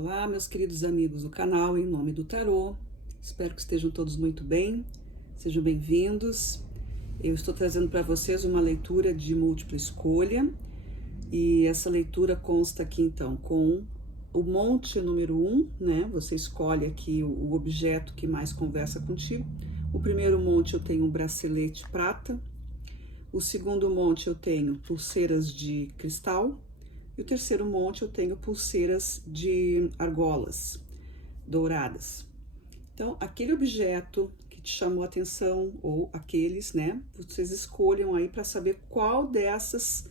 Olá, meus queridos amigos do canal, em nome do Tarô. Espero que estejam todos muito bem, sejam bem-vindos. Eu estou trazendo para vocês uma leitura de múltipla escolha e essa leitura consta aqui então com o monte número 1, né? Você escolhe aqui o objeto que mais conversa contigo. O primeiro monte eu tenho um bracelete prata, o segundo monte eu tenho pulseiras de cristal, e o terceiro monte eu tenho pulseiras de argolas douradas. Então, aquele objeto que te chamou a atenção, ou aqueles, né? Vocês escolham aí para saber qual desses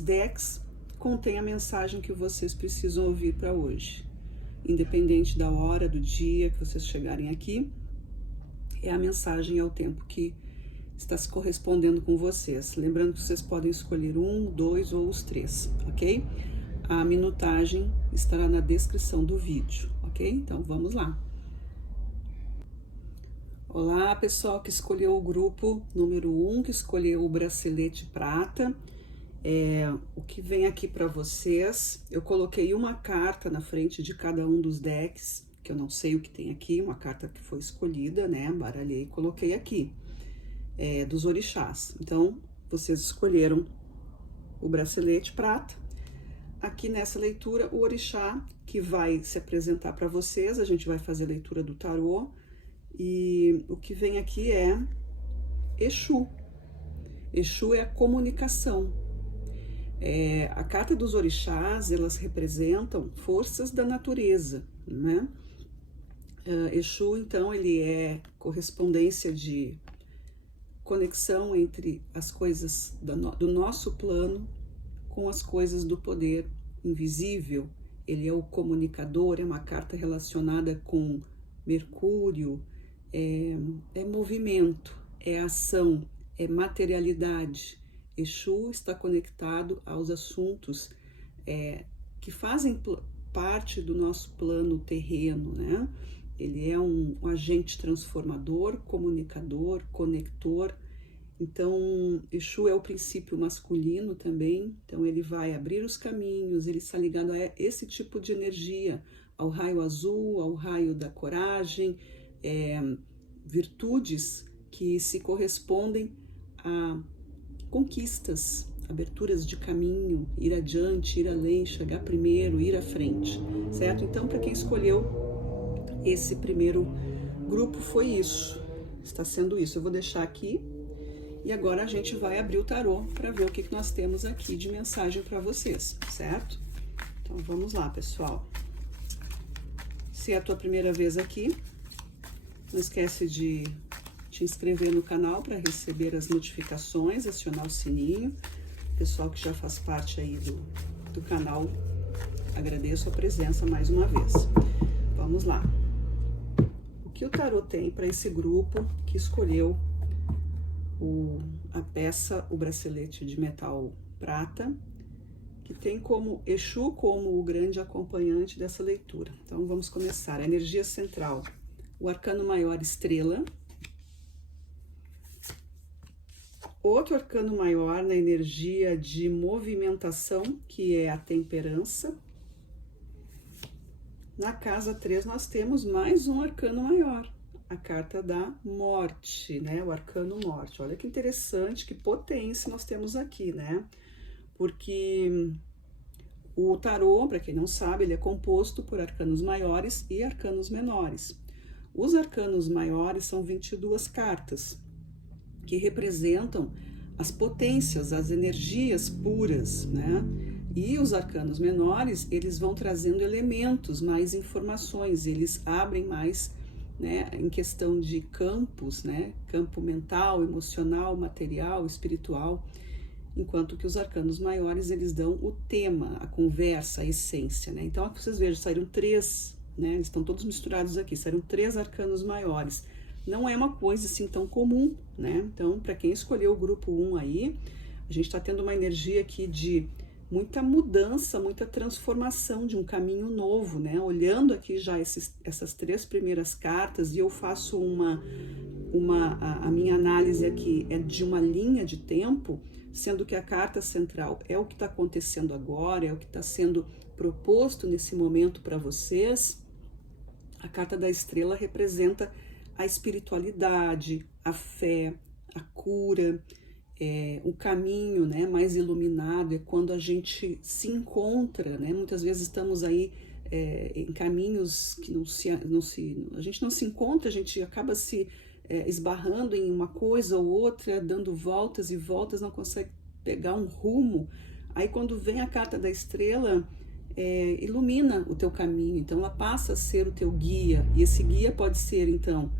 decks contém a mensagem que vocês precisam ouvir para hoje. Independente da hora, do dia que vocês chegarem aqui, é a mensagem, é o tempo que está se correspondendo com vocês. Lembrando que vocês podem escolher um, dois ou os três, ok? A minutagem estará na descrição do vídeo, ok? Então vamos lá. Olá, pessoal que escolheu o grupo número 1, que escolheu o bracelete prata. O que vem aqui para vocês, eu coloquei uma carta na frente de cada um dos decks, que eu não sei o que tem aqui, uma carta que foi escolhida, né? Baralhei e coloquei aqui. Dos orixás. Então, vocês escolheram o bracelete prata. Aqui nessa leitura, o orixá que vai se apresentar para vocês, a gente vai fazer a leitura do tarô, e o que vem aqui é Exu. Exu é a comunicação. A carta dos orixás, elas representam forças da natureza, né? Exu, então, ele é correspondência de conexão entre as coisas do nosso plano com as coisas do poder invisível. Ele é o comunicador, é uma carta relacionada com Mercúrio, é movimento, é ação, é materialidade. Exu está conectado aos assuntos que fazem parte do nosso plano terreno, né? Ele é um agente transformador, comunicador, conector. Então, Exu é o princípio masculino também. Então, ele vai abrir os caminhos, ele está ligado a esse tipo de energia, ao raio azul, ao raio da coragem, virtudes que se correspondem a conquistas, aberturas de caminho, ir adiante, ir além, chegar primeiro, ir à frente, certo? Então, para quem escolheu esse primeiro grupo, foi isso, está sendo isso. Eu vou deixar aqui e agora a gente vai abrir o tarô para ver o que nós temos aqui de mensagem para vocês, certo? Então vamos lá, pessoal. Se é a tua primeira vez aqui, não esquece de te inscrever no canal para receber as notificações, acionar o sininho. Pessoal que já faz parte aí do canal, agradeço a presença mais uma vez. Vamos lá. O que o tarô tem para esse grupo que escolheu a peça, o bracelete de metal prata, que tem como Exu como o grande acompanhante dessa leitura. Então vamos começar. A energia central, o arcano maior, estrela. Outro arcano maior na energia de movimentação, que é a temperança. Na casa 3 nós temos mais um arcano maior, a carta da morte, né? O arcano morte. Olha que interessante, que potência nós temos aqui, né? Porque o tarô, para quem não sabe, ele é composto por arcanos maiores e arcanos menores. Os arcanos maiores são 22 cartas, que representam as potências, as energias puras, né? E os arcanos menores, eles vão trazendo elementos, mais informações, eles abrem mais, né, em questão de campos, né? Campo mental, emocional, material, espiritual, enquanto que os arcanos maiores, eles dão o tema, a conversa, a essência, né? Então, aqui vocês vejam, saíram 3, né? Eles estão todos misturados aqui, saíram 3 arcanos maiores. Não é uma coisa assim tão comum, né? Então, para quem escolheu o grupo 1 aí, a gente está tendo uma energia aqui de muita mudança, muita transformação, de um caminho novo, né? Olhando aqui já essas 3 primeiras cartas, e eu faço a minha análise aqui é de uma linha de tempo, sendo que a carta central é o que está acontecendo agora, é o que está sendo proposto nesse momento para vocês, a carta da estrela representa a espiritualidade, a fé, a cura, o caminho, né, mais iluminado. É quando a gente se encontra, né? Muitas vezes estamos aí em caminhos que a gente não se encontra, a gente acaba se esbarrando em uma coisa ou outra, dando voltas e voltas, não consegue pegar um rumo. Aí quando vem a carta da estrela, ilumina o teu caminho, então ela passa a ser o teu guia, e esse guia pode ser então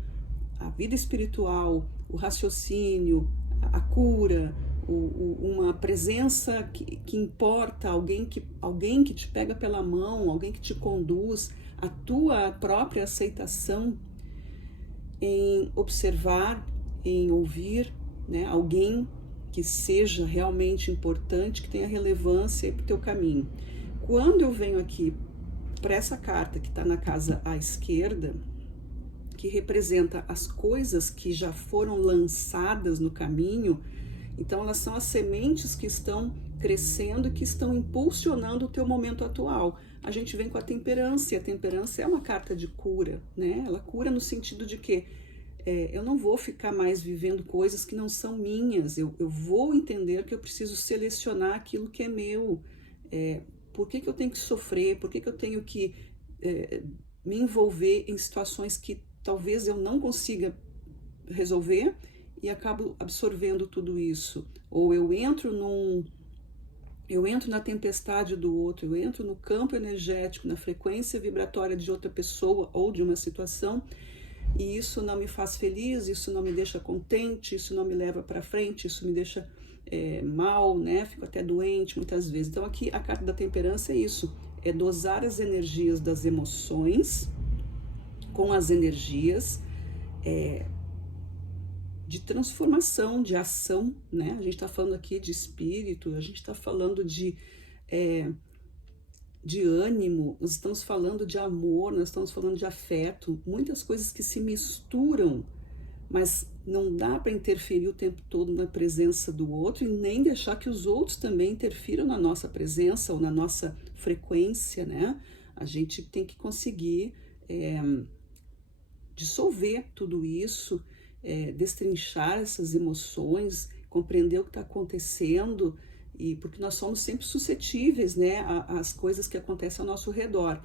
a vida espiritual, o raciocínio, a cura, uma presença que importa, alguém que te pega pela mão, alguém que te conduz, a tua própria aceitação em observar, em ouvir, né, alguém que seja realmente importante, que tenha relevância para o teu caminho. Quando eu venho aqui para essa carta que está na casa à esquerda, que representa as coisas que já foram lançadas no caminho, então elas são as sementes que estão crescendo e que estão impulsionando o teu momento atual. A gente vem com a temperança, e a temperança é uma carta de cura, né? Ela cura no sentido de que eu não vou ficar mais vivendo coisas que não são minhas, eu vou entender que eu preciso selecionar aquilo que é meu. Por que eu tenho que sofrer? Por que eu tenho que me envolver em situações que talvez eu não consiga resolver e acabo absorvendo tudo isso? Ou eu entro na tempestade do outro, eu entro no campo energético, na frequência vibratória de outra pessoa ou de uma situação, e isso não me faz feliz, isso não me deixa contente, isso não me leva para frente, isso me deixa mal, né? Fico até doente muitas vezes. Então aqui a carta da temperança é isso, é dosar as energias das emoções com as energias de transformação, de ação, né? A gente está falando aqui de espírito, a gente está falando de ânimo, nós estamos falando de amor, nós estamos falando de afeto, muitas coisas que se misturam, mas não dá para interferir o tempo todo na presença do outro e nem deixar que os outros também interfiram na nossa presença ou na nossa frequência, né? A gente tem que conseguir dissolver tudo isso, destrinchar essas emoções, compreender o que está acontecendo, e porque nós somos sempre suscetíveis, né, às coisas que acontecem ao nosso redor.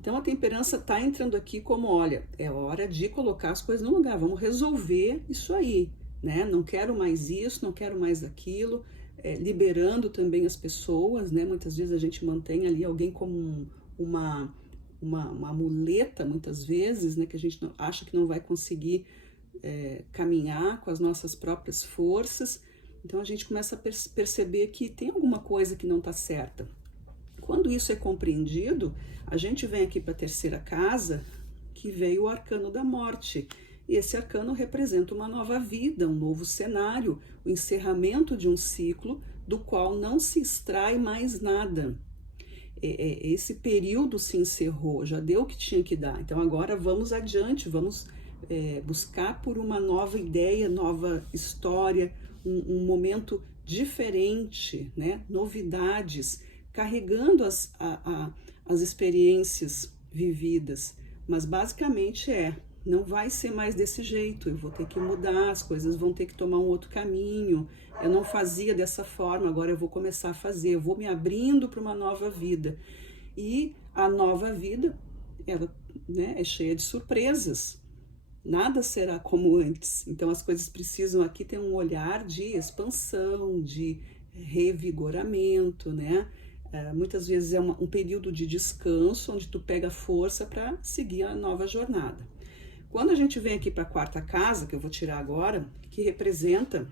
Então a temperança está entrando aqui como, olha, é hora de colocar as coisas no lugar, vamos resolver isso aí, né? Não quero mais isso, não quero mais aquilo, liberando também as pessoas, né? Muitas vezes a gente mantém ali alguém como uma muleta, muitas vezes, né? Que a gente acha que não vai conseguir caminhar com as nossas próprias forças. Então a gente começa a perceber que tem alguma coisa que não está certa. Quando isso é compreendido, a gente vem aqui para a terceira casa, que veio o arcano da morte. E esse arcano representa uma nova vida, um novo cenário, o encerramento de um ciclo do qual não se extrai mais nada. Esse período se encerrou, já deu o que tinha que dar. Então agora vamos adiante, vamos buscar por uma nova ideia, nova história, um momento diferente, né? Novidades, carregando as experiências vividas, mas basicamente não vai ser mais desse jeito, eu vou ter que mudar, as coisas vão ter que tomar um outro caminho, eu não fazia dessa forma, agora eu vou começar a fazer, eu vou me abrindo para uma nova vida. E a nova vida, ela, né, é cheia de surpresas, nada será como antes, então as coisas precisam aqui ter um olhar de expansão, de revigoramento, né? Muitas vezes é um período de descanso, onde tu pega força para seguir a nova jornada. Quando a gente vem aqui para a quarta casa, que eu vou tirar agora, que representa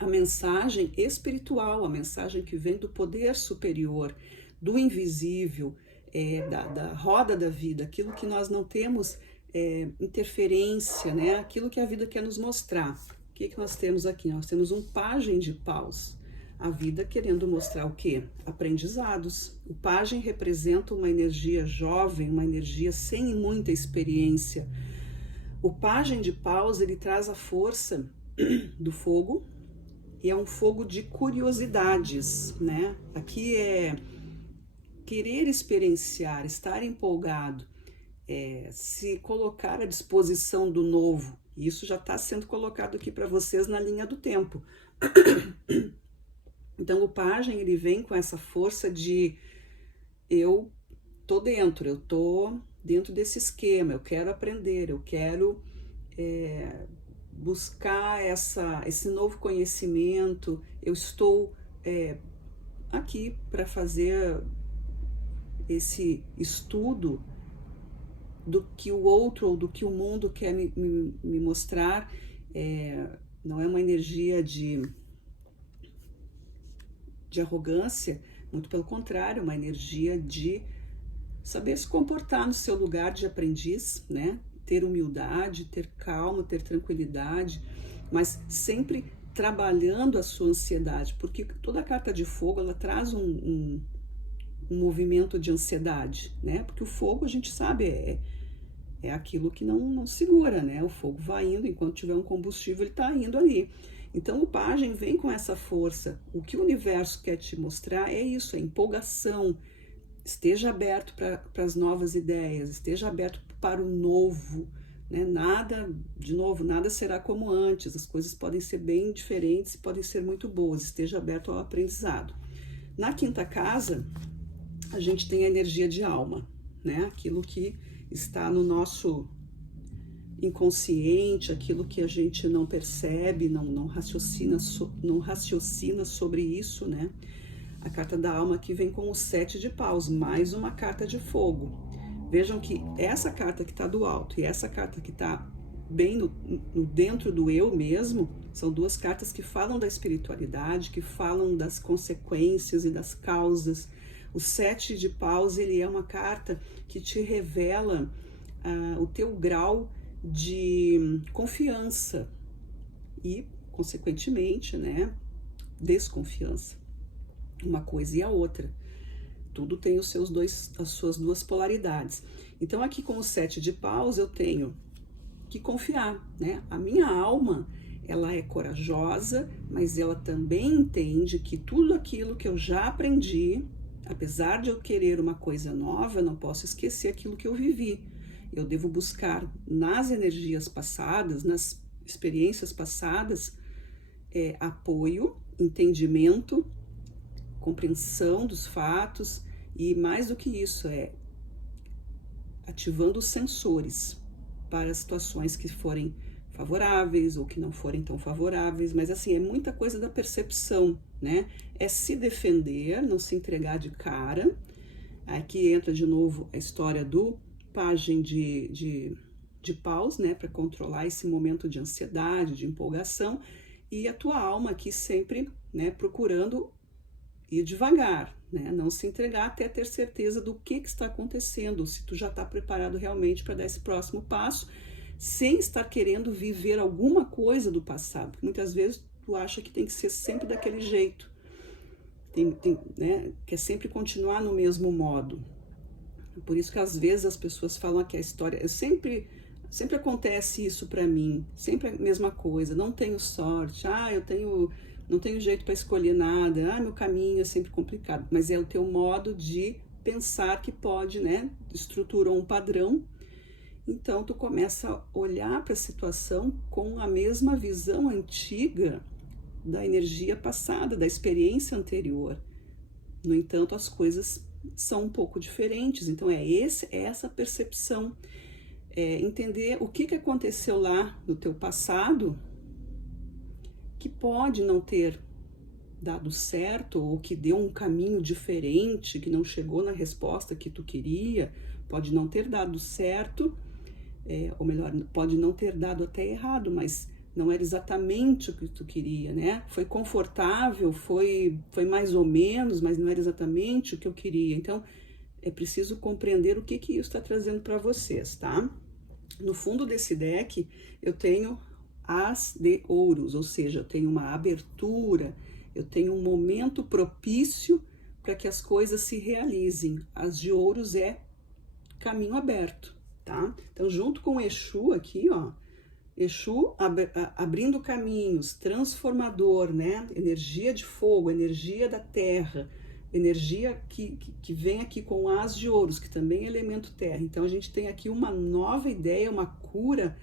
a mensagem espiritual, a mensagem que vem do poder superior, do invisível, da roda da vida, aquilo que nós não temos interferência, né? Aquilo que a vida quer nos mostrar. O que nós temos aqui? Nós temos um pajem de paus. A vida querendo mostrar o quê? Aprendizados. O pajem representa uma energia jovem, uma energia sem muita experiência. O pajem de paus, ele traz a força do fogo, e é um fogo de curiosidades, né? Aqui querer experienciar, estar empolgado, se colocar à disposição do novo. Isso já está sendo colocado aqui para vocês na linha do tempo. Então o pajem, ele vem com essa força de eu tô dentro desse esquema, eu quero aprender, eu quero buscar esse novo conhecimento, eu estou aqui para fazer esse estudo do que o outro ou do que o mundo quer me mostrar. Não é uma energia de arrogância, muito pelo contrário, é uma energia de saber se comportar no seu lugar de aprendiz, né? Ter humildade, ter calma, ter tranquilidade, mas sempre trabalhando a sua ansiedade, porque toda carta de fogo, ela traz um movimento de ansiedade, né? Porque o fogo, a gente sabe, é aquilo que não segura, né? O fogo vai indo, enquanto tiver um combustível, ele está indo ali. Então o pajem vem com essa força. O que o universo quer te mostrar é isso, é empolgação. Esteja aberto para as novas ideias, esteja aberto para o novo, né? Nada será como antes, as coisas podem ser bem diferentes e podem ser muito boas, esteja aberto ao aprendizado. Na quinta casa, a gente tem a energia de alma, né? Aquilo que está no nosso inconsciente, aquilo que a gente não percebe, não raciocina sobre isso, né? A carta da alma aqui vem com o 7 de paus, mais uma carta de fogo. Vejam que essa carta que está do alto e essa carta que está bem dentro do eu mesmo, são duas cartas que falam da espiritualidade, que falam das consequências e das causas. O 7 de paus, ele é uma carta que te revela o teu grau de confiança e, consequentemente, né, desconfiança. Uma coisa e a outra. Tudo tem as suas duas polaridades. Então, aqui com o 7 de paus, eu tenho que confiar, né? A minha alma, ela é corajosa, mas ela também entende que tudo aquilo que eu já aprendi, apesar de eu querer uma coisa nova, eu não posso esquecer aquilo que eu vivi. Eu devo buscar nas energias passadas, nas experiências passadas, apoio, entendimento, compreensão dos fatos e, mais do que isso, ativando os sensores para situações que forem favoráveis ou que não forem tão favoráveis, mas assim, é muita coisa da percepção, né? É se defender, não se entregar de cara. Aqui entra de novo a história do pajem de paus, né? Para controlar esse momento de ansiedade, de empolgação, e a tua alma aqui sempre, né? Procurando ir devagar, né? Não se entregar até ter certeza do que está acontecendo, se tu já está preparado realmente para dar esse próximo passo, sem estar querendo viver alguma coisa do passado. Muitas vezes tu acha que tem que ser sempre daquele jeito, né? Quer sempre continuar no mesmo modo. Por isso que às vezes as pessoas falam que a história sempre acontece isso para mim, sempre a mesma coisa, não tenho sorte, não tenho jeito para escolher nada, meu caminho é sempre complicado, mas é o teu modo de pensar que pode, né? Estruturou um padrão, então tu começa a olhar para a situação com a mesma visão antiga da energia passada, da experiência anterior. No entanto, as coisas são um pouco diferentes, então essa percepção, entender o que aconteceu lá no teu passado, que pode não ter dado certo, ou que deu um caminho diferente, que não chegou na resposta que tu queria, pode não ter dado certo, ou melhor, pode não ter dado até errado, mas não era exatamente o que tu queria, né? Foi confortável, foi mais ou menos, mas não era exatamente o que eu queria. Então, é preciso compreender o que isso está trazendo para vocês, tá? No fundo desse deck, eu tenho As de Ouros, ou seja, eu tenho uma abertura, eu tenho um momento propício para que as coisas se realizem. As de Ouros é caminho aberto, tá? Então, junto com o Exu aqui, ó, Exu abrindo caminhos, transformador, né? Energia de fogo, energia da terra, energia que vem aqui com o As de Ouros, que também é elemento terra. Então a gente tem aqui uma nova ideia, uma cura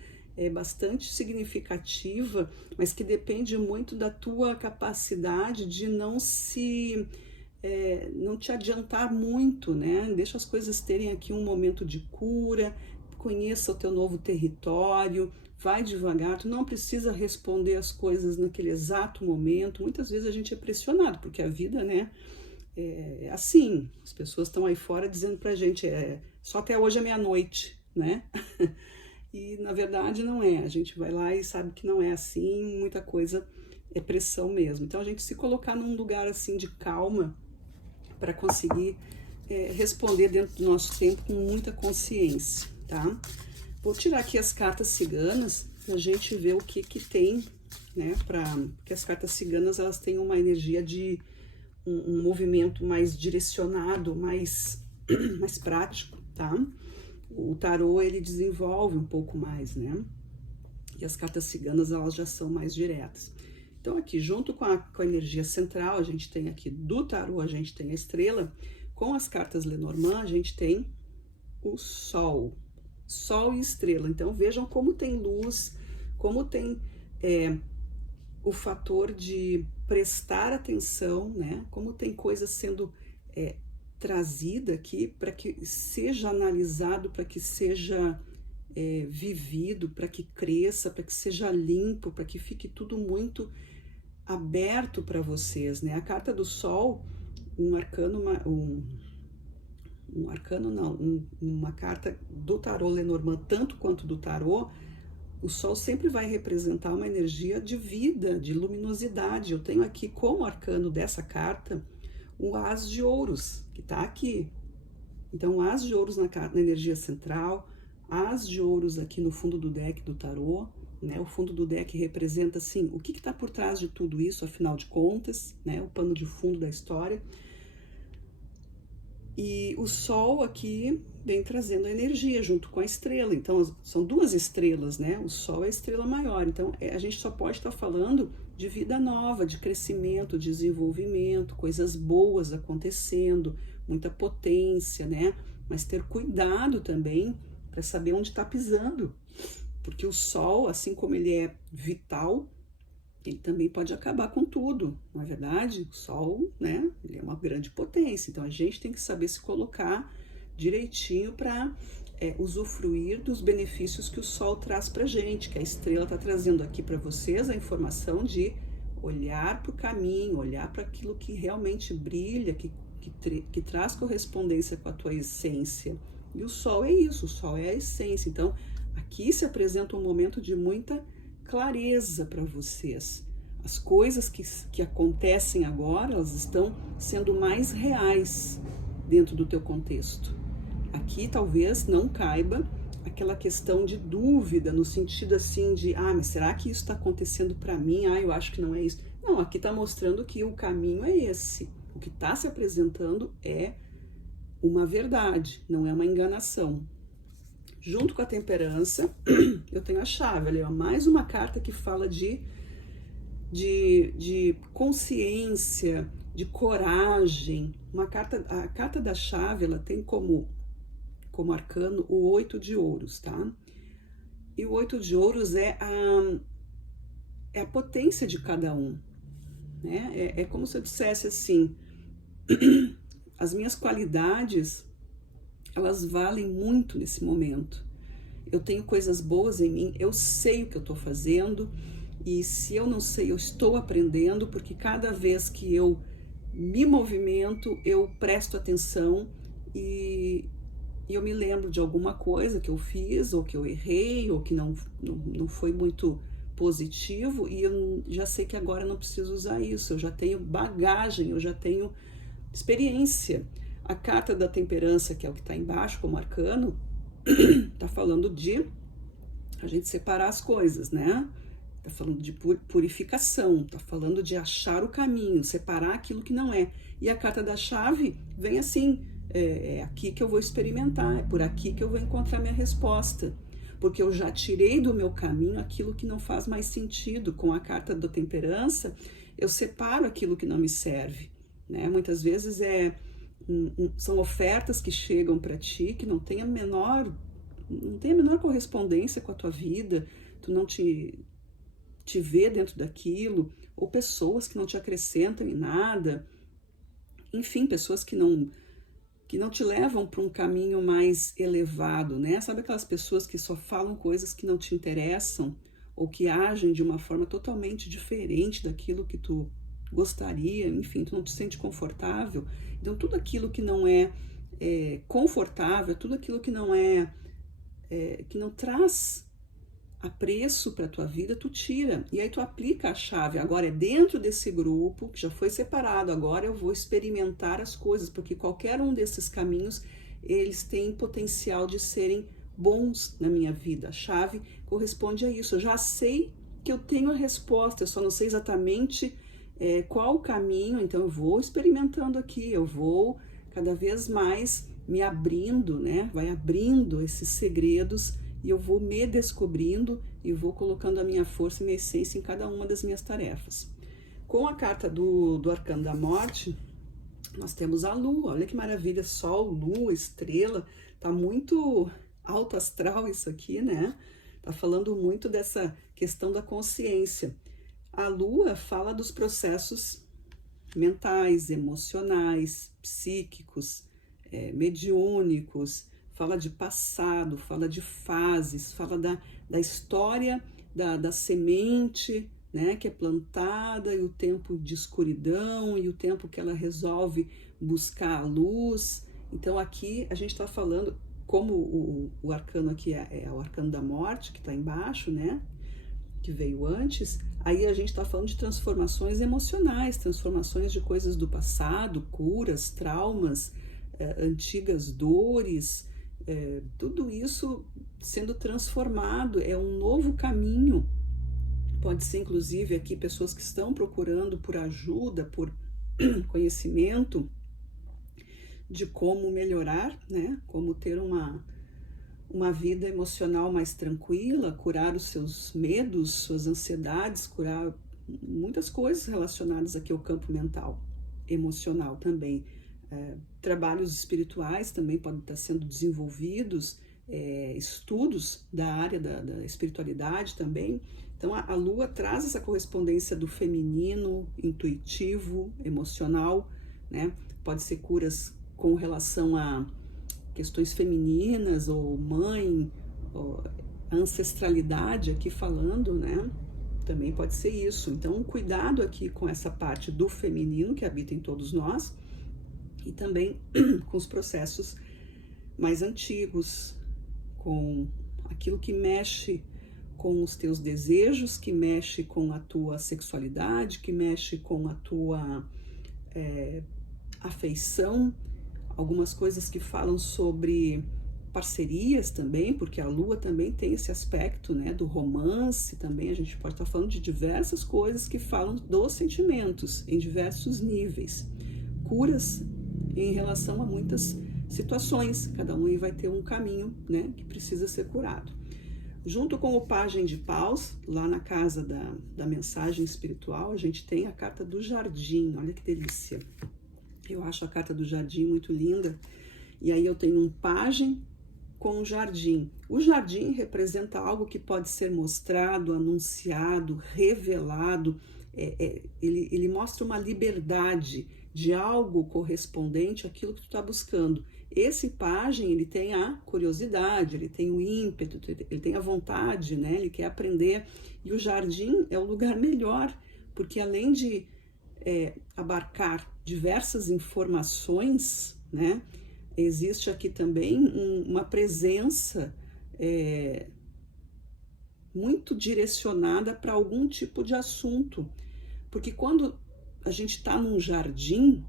bastante significativa, mas que depende muito da tua capacidade de não te adiantar muito, né? Deixa as coisas terem aqui um momento de cura, conheça o teu novo território, vai devagar, tu não precisa responder as coisas naquele exato momento. Muitas vezes a gente é pressionado, porque a vida, né, é assim, as pessoas estão aí fora dizendo pra gente, só até hoje é meia-noite, né? E na verdade não é, a gente vai lá e sabe que não é assim, muita coisa é pressão mesmo. Então a gente se colocar num lugar assim de calma para conseguir responder dentro do nosso tempo com muita consciência, tá? Vou tirar aqui as cartas ciganas pra gente ver o que tem, né? Porque as cartas ciganas, elas têm uma energia de um movimento mais direcionado, mais prático, tá? O tarô, ele desenvolve um pouco mais, né? E as cartas ciganas, elas já são mais diretas. Então aqui, junto com a energia central, a gente tem aqui do tarô, a gente tem a estrela. Com as cartas Lenormand, a gente tem o Sol. Sol e estrela. Então vejam como tem luz, como tem o fator de prestar atenção, né? Como tem coisa sendo trazida aqui para que seja analisado, para que seja vivido, para que cresça, para que seja limpo, para que fique tudo muito aberto para vocês, né? A carta do Sol, uma carta do tarô Lenormand, tanto quanto do tarô, o Sol sempre vai representar uma energia de vida, de luminosidade. Eu tenho aqui como arcano dessa carta o As de Ouros, que está aqui. Então, As de Ouros na energia central, As de Ouros aqui no fundo do deck do tarô, né? O fundo do deck representa, assim, o que está por trás de tudo isso, afinal de contas, né? O pano de fundo da história. E o Sol aqui vem trazendo a energia junto com a estrela. Então, são duas estrelas, né? O Sol é a estrela maior. Então, a gente só pode estar falando de vida nova, de crescimento, desenvolvimento, coisas boas acontecendo, muita potência, né? Mas ter cuidado também para saber onde está pisando. Porque o Sol, assim como ele é vital, ele também pode acabar com tudo, não é verdade? O Sol, né, ele é uma grande potência, então a gente tem que saber se colocar direitinho para usufruir dos benefícios que o Sol traz para gente, que a estrela está trazendo aqui para vocês a informação de olhar para o caminho, olhar para aquilo que realmente brilha, que traz correspondência com a tua essência. E o Sol é isso, o Sol é a essência. Então, aqui se apresenta um momento de muita clareza para vocês. As coisas que acontecem agora, elas estão sendo mais reais dentro do teu contexto. Aqui talvez não caiba aquela questão de dúvida, no sentido assim de, mas será que isso está acontecendo para mim? Eu acho que não é isso. Não, aqui está mostrando que o caminho é esse. O que está se apresentando é uma verdade, não é uma enganação. Junto com a temperança, eu tenho a chave ali, ó, mais uma carta que fala de consciência, de coragem. A carta da chave, ela tem como arcano o 8 de ouros, tá? E o 8 de ouros é a potência de cada um, né? É como se eu dissesse assim, as minhas qualidades, elas valem muito nesse momento. Eu tenho coisas boas em mim, eu sei o que eu estou fazendo, e se eu não sei, eu estou aprendendo, porque cada vez que eu me movimento, eu presto atenção e eu me lembro de alguma coisa que eu fiz, ou que eu errei, ou que não foi muito positivo, e eu já sei que agora eu não preciso usar isso, eu já tenho bagagem, eu já tenho experiência. A carta da temperança, que é o que está embaixo como arcano, está falando de a gente separar as coisas, né? Está falando de purificação, está falando de achar o caminho, separar aquilo que não é. E a carta da chave vem assim, é aqui que eu vou experimentar, é por aqui que eu vou encontrar minha resposta. Porque eu já tirei do meu caminho aquilo que não faz mais sentido. Com a carta da temperança, eu separo aquilo que não me serve, né? Muitas vezes são ofertas que chegam para ti que não tem a menor correspondência com a tua vida, tu não te vê dentro daquilo, ou pessoas que não te acrescentam em nada, enfim, pessoas que não te levam para um caminho mais elevado, né? Sabe aquelas pessoas que só falam coisas que não te interessam, ou que agem de uma forma totalmente diferente daquilo que tu gostaria, enfim, tu não te sente confortável. Então, tudo aquilo que não é confortável, tudo aquilo que não que não traz apreço para a tua vida, tu tira. E aí tu aplica a chave. Agora é dentro desse grupo, que já foi separado, agora eu vou experimentar as coisas, porque qualquer um desses caminhos, eles têm potencial de serem bons na minha vida. A chave corresponde a isso. Eu já sei que eu tenho a resposta, eu só não sei exatamente qual o caminho, então eu vou experimentando aqui, eu vou cada vez mais me abrindo, né? Vai abrindo esses segredos e eu vou me descobrindo e vou colocando a minha força e minha essência em cada uma das minhas tarefas. Com a carta do Arcano da Morte, nós temos a Lua. Olha que maravilha, Sol, Lua, estrela. Tá muito alto astral isso aqui, né? Tá falando muito dessa questão da consciência. A Lua fala dos processos mentais, emocionais, psíquicos, mediúnicos, fala de passado, fala de fases, fala da história da semente, né, que é plantada, e o tempo de escuridão, e o tempo que ela resolve buscar a luz. Então aqui a gente está falando, como o arcano aqui é o arcano da morte, que está embaixo, né, que veio antes, aí a gente está falando de transformações emocionais, transformações de coisas do passado, curas, traumas, antigas dores, tudo isso sendo transformado, é um novo caminho. Pode ser inclusive aqui pessoas que estão procurando por ajuda, por conhecimento de como melhorar, né? Como ter uma vida emocional mais tranquila, curar os seus medos, suas ansiedades, curar muitas coisas relacionadas aqui ao campo mental, emocional também. Trabalhos espirituais também podem estar sendo desenvolvidos, estudos da área da espiritualidade também. Então a Lua traz essa correspondência do feminino, intuitivo, emocional, né? Pode ser curas com relação a questões femininas, ou mãe, ou a ancestralidade aqui falando, né? Também pode ser isso. Então, cuidado aqui com essa parte do feminino que habita em todos nós, e também com os processos mais antigos, com aquilo que mexe com os teus desejos, que mexe com a tua sexualidade, que mexe com a tua afeição, algumas coisas que falam sobre parcerias também, porque a Lua também tem esse aspecto, né, do romance também. A gente pode estar falando de diversas coisas que falam dos sentimentos em diversos níveis, curas em relação a muitas situações, cada um aí vai ter um caminho, né, que precisa ser curado. Junto com o Pajem de Paus, lá na casa da mensagem espiritual, a gente tem a carta do Jardim. Olha que delícia! Eu acho a carta do Jardim muito linda. E aí eu tenho um pajem com o jardim. O jardim representa algo que pode ser mostrado, anunciado, revelado. Ele mostra uma liberdade de algo correspondente àquilo que tu está buscando. Esse pajem, ele tem a curiosidade, ele tem o ímpeto, ele tem a vontade, né? Ele quer aprender. E o jardim é o lugar melhor, porque além de abarcar diversas informações, né? Existe aqui também uma presença muito direcionada para algum tipo de assunto. Porque quando a gente está num jardim,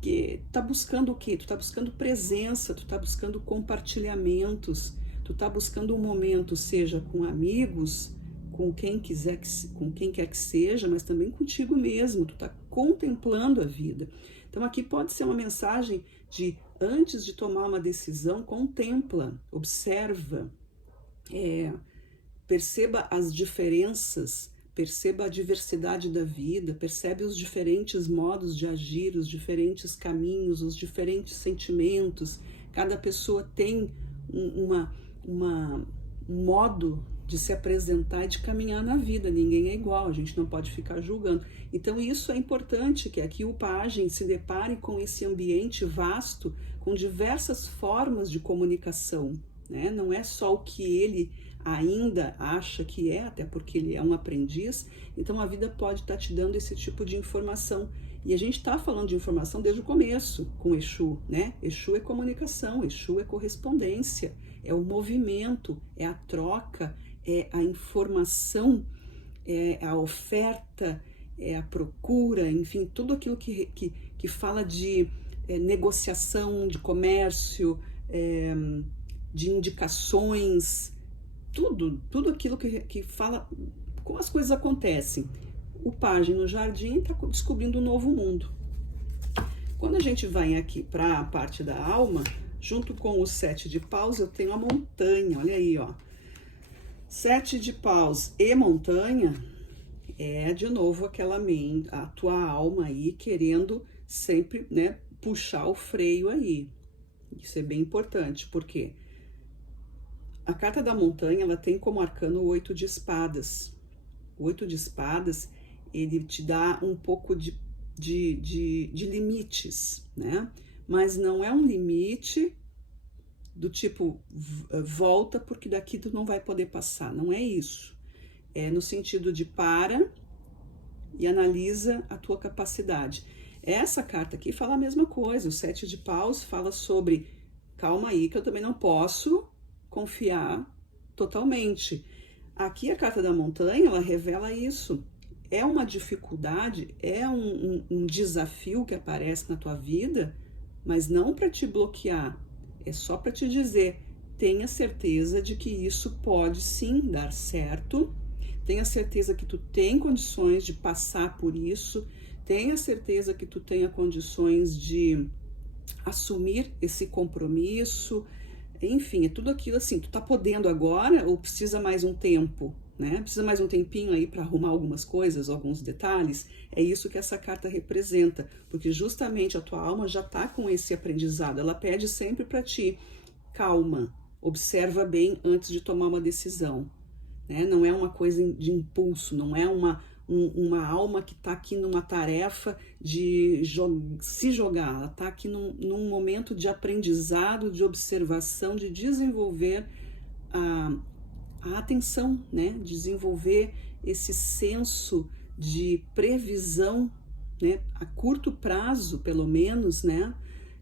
que tá buscando o quê? Tu tá buscando presença, tu tá buscando compartilhamentos, tu tá buscando um momento, seja com amigos, com quem quer que seja, mas também contigo mesmo, tu tá contemplando a vida. Então aqui pode ser uma mensagem de, antes de tomar uma decisão, contempla, observa, perceba as diferenças, perceba a diversidade da vida, percebe os diferentes modos de agir, os diferentes caminhos, os diferentes sentimentos. Cada pessoa tem um modo de se apresentar e de caminhar na vida, ninguém é igual, a gente não pode ficar julgando. Então isso é importante, que aqui o pajem se depare com esse ambiente vasto, com diversas formas de comunicação, né? Não é só o que ele ainda acha que é, até porque ele é um aprendiz, então a vida pode estar te dando esse tipo de informação. E a gente está falando de informação desde o começo com Exu, né? Exu é comunicação, Exu é correspondência, é o movimento, é a troca, é a informação, é a oferta, é a procura, enfim, tudo aquilo que fala de negociação, de comércio, de indicações, tudo aquilo que fala como as coisas acontecem. O pajem no jardim está descobrindo um novo mundo. Quando a gente vai aqui para a parte da alma, junto com o 7 de paus, eu tenho a montanha, olha aí, ó. 7 de paus e montanha é, de novo, a tua alma aí querendo sempre, né, puxar o freio aí. Isso é bem importante, porque a carta da montanha, ela tem como arcano o 8 de espadas. O 8 de espadas, ele te dá um pouco de limites, né? Mas não é um limite do tipo, volta porque daqui tu não vai poder passar. Não é isso. É no sentido de para e analisa a tua capacidade. Essa carta aqui fala a mesma coisa. O 7 de paus fala sobre, calma aí, que eu também não posso confiar totalmente. Aqui a carta da montanha, ela revela isso. É uma dificuldade, é um desafio que aparece na tua vida, mas não para te bloquear, é só para te dizer, tenha certeza de que isso pode sim dar certo, tenha certeza que tu tem condições de passar por isso, tenha certeza que tu tenha condições de assumir esse compromisso, enfim, é tudo aquilo assim, tu tá podendo agora ou precisa mais um tempo? Né? Precisa mais um tempinho aí para arrumar algumas coisas, alguns detalhes. É isso que essa carta representa, porque justamente a tua alma já está com esse aprendizado. Ela pede sempre para ti, calma, observa bem antes de tomar uma decisão. Né? Não é uma coisa de impulso, não é uma alma que está aqui numa tarefa de se jogar. Ela está aqui num momento de aprendizado, de observação, de desenvolver a atenção, né? Desenvolver esse senso de previsão, né? A curto prazo, pelo menos, né?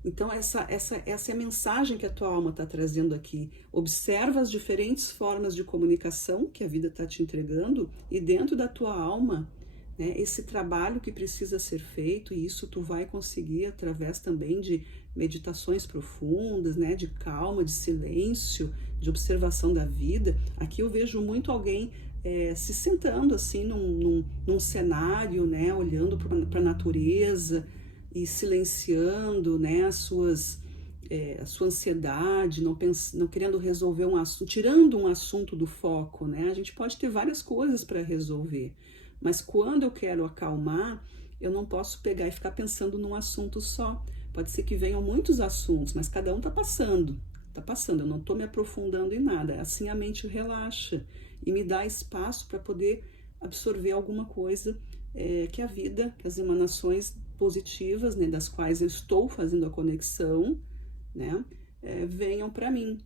Então, essa é a mensagem que a tua alma está trazendo aqui. Observa as diferentes formas de comunicação que a vida está te entregando e dentro da tua alma, né, esse trabalho que precisa ser feito, e isso tu vai conseguir através também de meditações profundas, né, de calma, de silêncio, de observação da vida. Aqui eu vejo muito alguém se sentando assim num cenário, né, olhando para a natureza e silenciando, né, a sua ansiedade, não querendo resolver um assunto, tirando um assunto do foco, né? A gente pode ter várias coisas para resolver, mas quando eu quero acalmar, eu não posso pegar e ficar pensando num assunto só. Pode ser que venham muitos assuntos, mas cada um tá passando, eu não tô me aprofundando em nada. Assim a mente relaxa e me dá espaço para poder absorver alguma coisa que a vida, que as emanações positivas, né, das quais eu estou fazendo a conexão, né, venham para mim.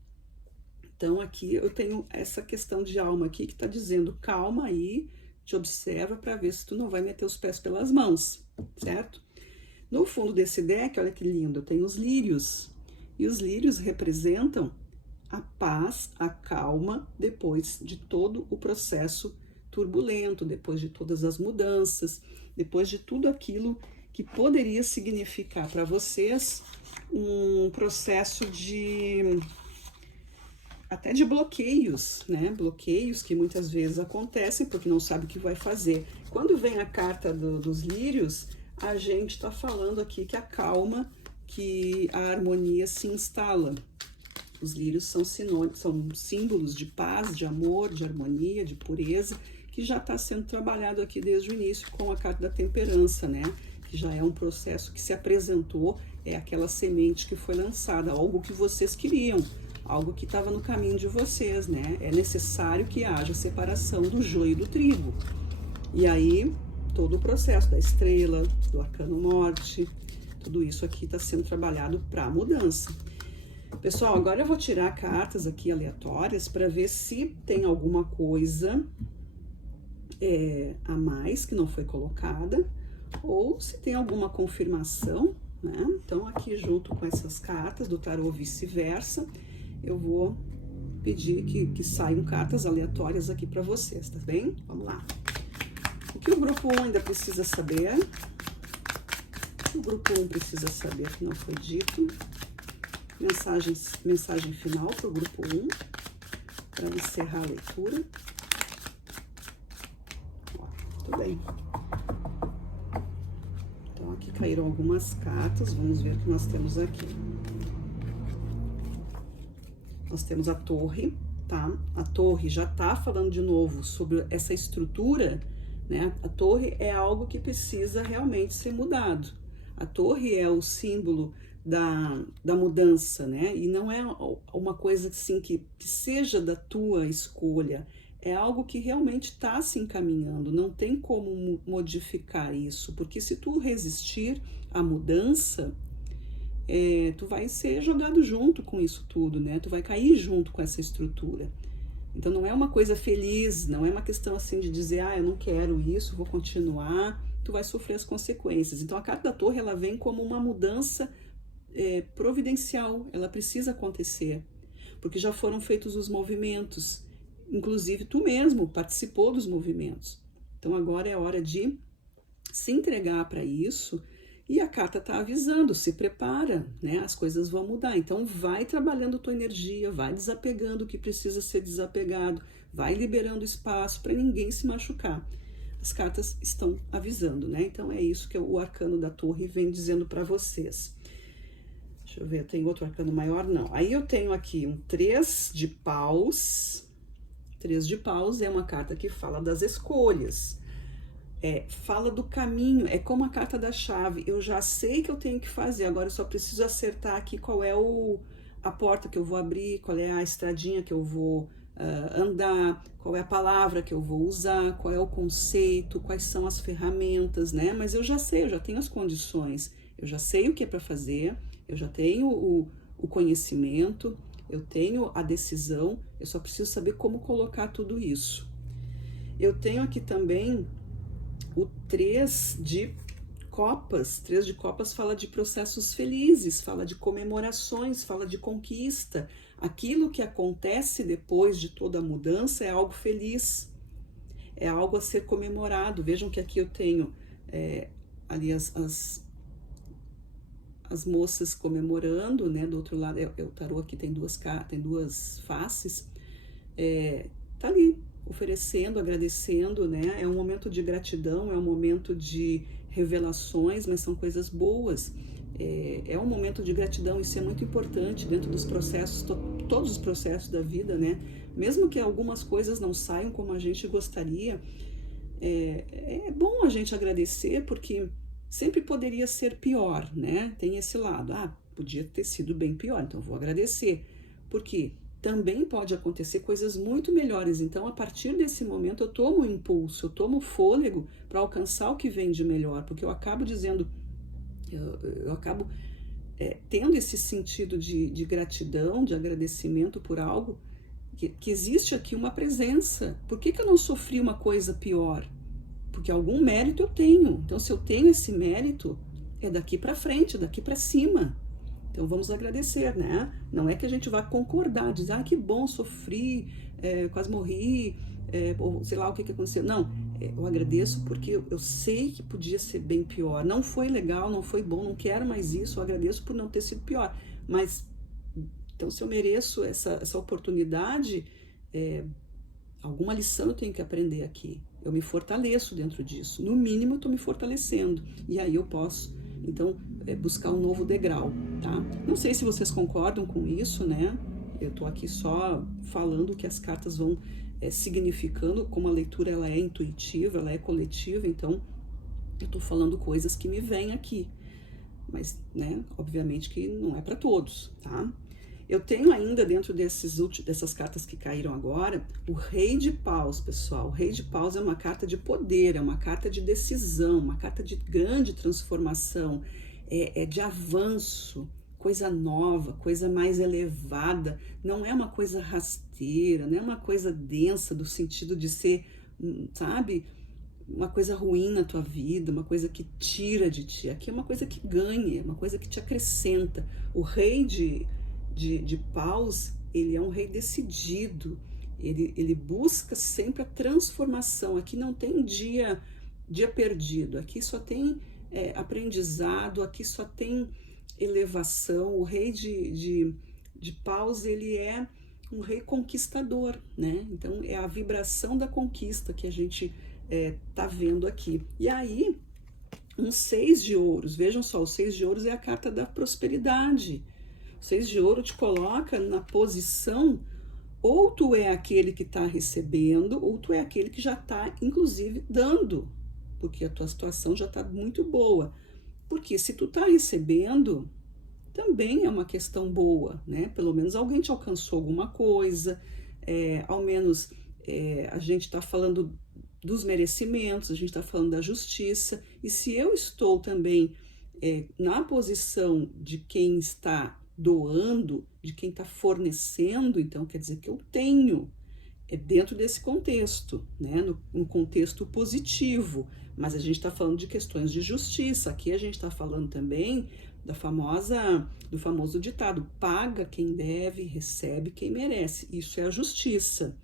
Então aqui eu tenho essa questão de alma aqui que está dizendo, calma aí, te observa para ver se tu não vai meter os pés pelas mãos, certo? No fundo desse deck, olha que lindo, eu tenho os lírios, e os lírios representam a paz, a calma, depois de todo o processo turbulento, depois de todas as mudanças, depois de tudo aquilo que poderia significar para vocês um processo até de bloqueios, né? Bloqueios que muitas vezes acontecem porque não sabe o que vai fazer. Quando vem a carta dos lírios, a gente está falando aqui que a calma, que a harmonia se instala. Os lírios são símbolos de paz, de amor, de harmonia, de pureza, que já está sendo trabalhado aqui desde o início com a carta da temperança, né? Que já é um processo que se apresentou, é aquela semente que foi lançada, algo que vocês queriam, algo que estava no caminho de vocês, né? É necessário que haja separação do joio e do trigo. E aí, todo o processo da estrela, do arcano norte, tudo isso aqui está sendo trabalhado para mudança. Pessoal, agora eu vou tirar cartas aqui aleatórias para ver se tem alguma coisa a mais que não foi colocada, ou se tem alguma confirmação, né? Então, aqui junto com essas cartas do tarô vice-versa, eu vou pedir que saiam cartas aleatórias aqui para vocês, tá bem? Vamos lá. O que o grupo 1 ainda precisa saber? O que o grupo 1 precisa saber que não foi dito? Mensagem final para o grupo 1, para encerrar a leitura. Tudo bem. Então, aqui caíram algumas cartas, vamos ver o que nós temos aqui. Nós temos a torre, tá? A torre já tá falando de novo sobre essa estrutura, né? A torre é algo que precisa realmente ser mudado. A torre é o símbolo da mudança, né? E não é uma coisa assim que seja da tua escolha, é algo que realmente está se encaminhando, não tem como modificar isso, porque se tu resistir à mudança, tu vai ser jogado junto com isso tudo, né? Tu vai cair junto com essa estrutura. Então não é uma coisa feliz, não é uma questão assim de dizer, eu não quero isso, vou continuar, tu vai sofrer as consequências. Então a carta da torre, ela vem como uma mudança providencial, ela precisa acontecer, porque já foram feitos os movimentos, inclusive tu mesmo participou dos movimentos. Então agora é hora de se entregar para isso, e a carta está avisando, se prepara, né? As coisas vão mudar, então vai trabalhando tua energia, vai desapegando o que precisa ser desapegado, vai liberando espaço para ninguém se machucar. As cartas estão avisando, né? Então é isso que o arcano da torre vem dizendo para vocês. Deixa eu ver, tem outro arcano maior? Não. Aí eu tenho aqui um 3 de paus. 3 de paus é uma carta que fala das escolhas. Fala do caminho, é como a carta da chave. Eu já sei que eu tenho que fazer, agora eu só preciso acertar aqui qual é a porta que eu vou abrir, qual é a estradinha que eu vou andar, qual é a palavra que eu vou usar, qual é o conceito, quais são as ferramentas, né? Mas eu já sei, eu já tenho as condições, eu já sei o que é para fazer, eu já tenho o conhecimento, eu tenho a decisão, eu só preciso saber como colocar tudo isso. Eu tenho aqui também o 3 de copas. 3 de copas fala de processos felizes, fala de comemorações, fala de conquista. Aquilo que acontece depois de toda a mudança é algo feliz, é algo a ser comemorado. Vejam que aqui eu tenho ali as moças comemorando, né? Do outro lado, o tarô aqui tem duas faces. Tá ali, oferecendo, agradecendo, né? É um momento de gratidão, é um momento de revelações, mas são coisas boas. É um momento de gratidão, isso é muito importante dentro dos processos, todos os processos da vida, né? Mesmo que algumas coisas não saiam como a gente gostaria, é bom a gente agradecer, porque sempre poderia ser pior, né? Tem esse lado, podia ter sido bem pior, então eu vou agradecer. Por quê? Também pode acontecer coisas muito melhores. Então, a partir desse momento, eu tomo impulso, eu tomo fôlego para alcançar o que vem de melhor, porque eu acabo dizendo, eu acabo tendo esse sentido de gratidão, de agradecimento por algo, que existe aqui uma presença. Por que eu não sofri uma coisa pior? Porque algum mérito eu tenho. Então, se eu tenho esse mérito, é daqui para frente, daqui para cima. Então, vamos agradecer, né? Não é que a gente vai concordar, dizer, que bom, sofri, quase morri, ou sei lá o que aconteceu. Não, eu agradeço porque eu sei que podia ser bem pior. Não foi legal, não foi bom, não quero mais isso, eu agradeço por não ter sido pior. Mas, então, se eu mereço essa oportunidade, alguma lição eu tenho que aprender aqui. Eu me fortaleço dentro disso. No mínimo, eu estou me fortalecendo. E aí eu posso, então, buscar um novo degrau, tá? Não sei se vocês concordam com isso, né? Eu tô aqui só falando o que as cartas vão significando, como a leitura ela é intuitiva, ela é coletiva, então eu tô falando coisas que me vêm aqui, mas, né, obviamente que não é para todos, tá? Eu tenho ainda dentro dessas cartas que caíram agora, o Rei de Paus, pessoal. O Rei de Paus é uma carta de poder, é uma carta de decisão, uma carta de grande transformação, é de avanço, coisa nova, coisa mais elevada. Não é uma coisa rasteira, não é uma coisa densa do sentido de ser, sabe, uma coisa ruim na tua vida, uma coisa que tira de ti. Aqui é uma coisa que ganha, é uma coisa que te acrescenta. O Rei de Paus, ele é um rei decidido, ele busca sempre a transformação. Aqui não tem dia perdido, aqui só tem aprendizado, aqui só tem elevação. O rei de Paus, ele é um rei conquistador, né? Então é a vibração da conquista que a gente tá vendo aqui. E aí, um 6 de ouros, vejam só, o 6 de ouros é a carta da prosperidade. O 6 de ouro te coloca na posição, ou tu é aquele que está recebendo, ou tu é aquele que já está, inclusive, dando, porque a tua situação já está muito boa. Porque se tu está recebendo, também é uma questão boa, né? Pelo menos alguém te alcançou alguma coisa, ao menos a gente está falando dos merecimentos, a gente está falando da justiça, e se eu estou também na posição de quem está doando, de quem está fornecendo, então quer dizer que eu tenho, dentro desse contexto, né, no contexto positivo, mas a gente está falando de questões de justiça. Aqui a gente está falando também do famoso ditado, paga quem deve, recebe quem merece. Isso é a justiça.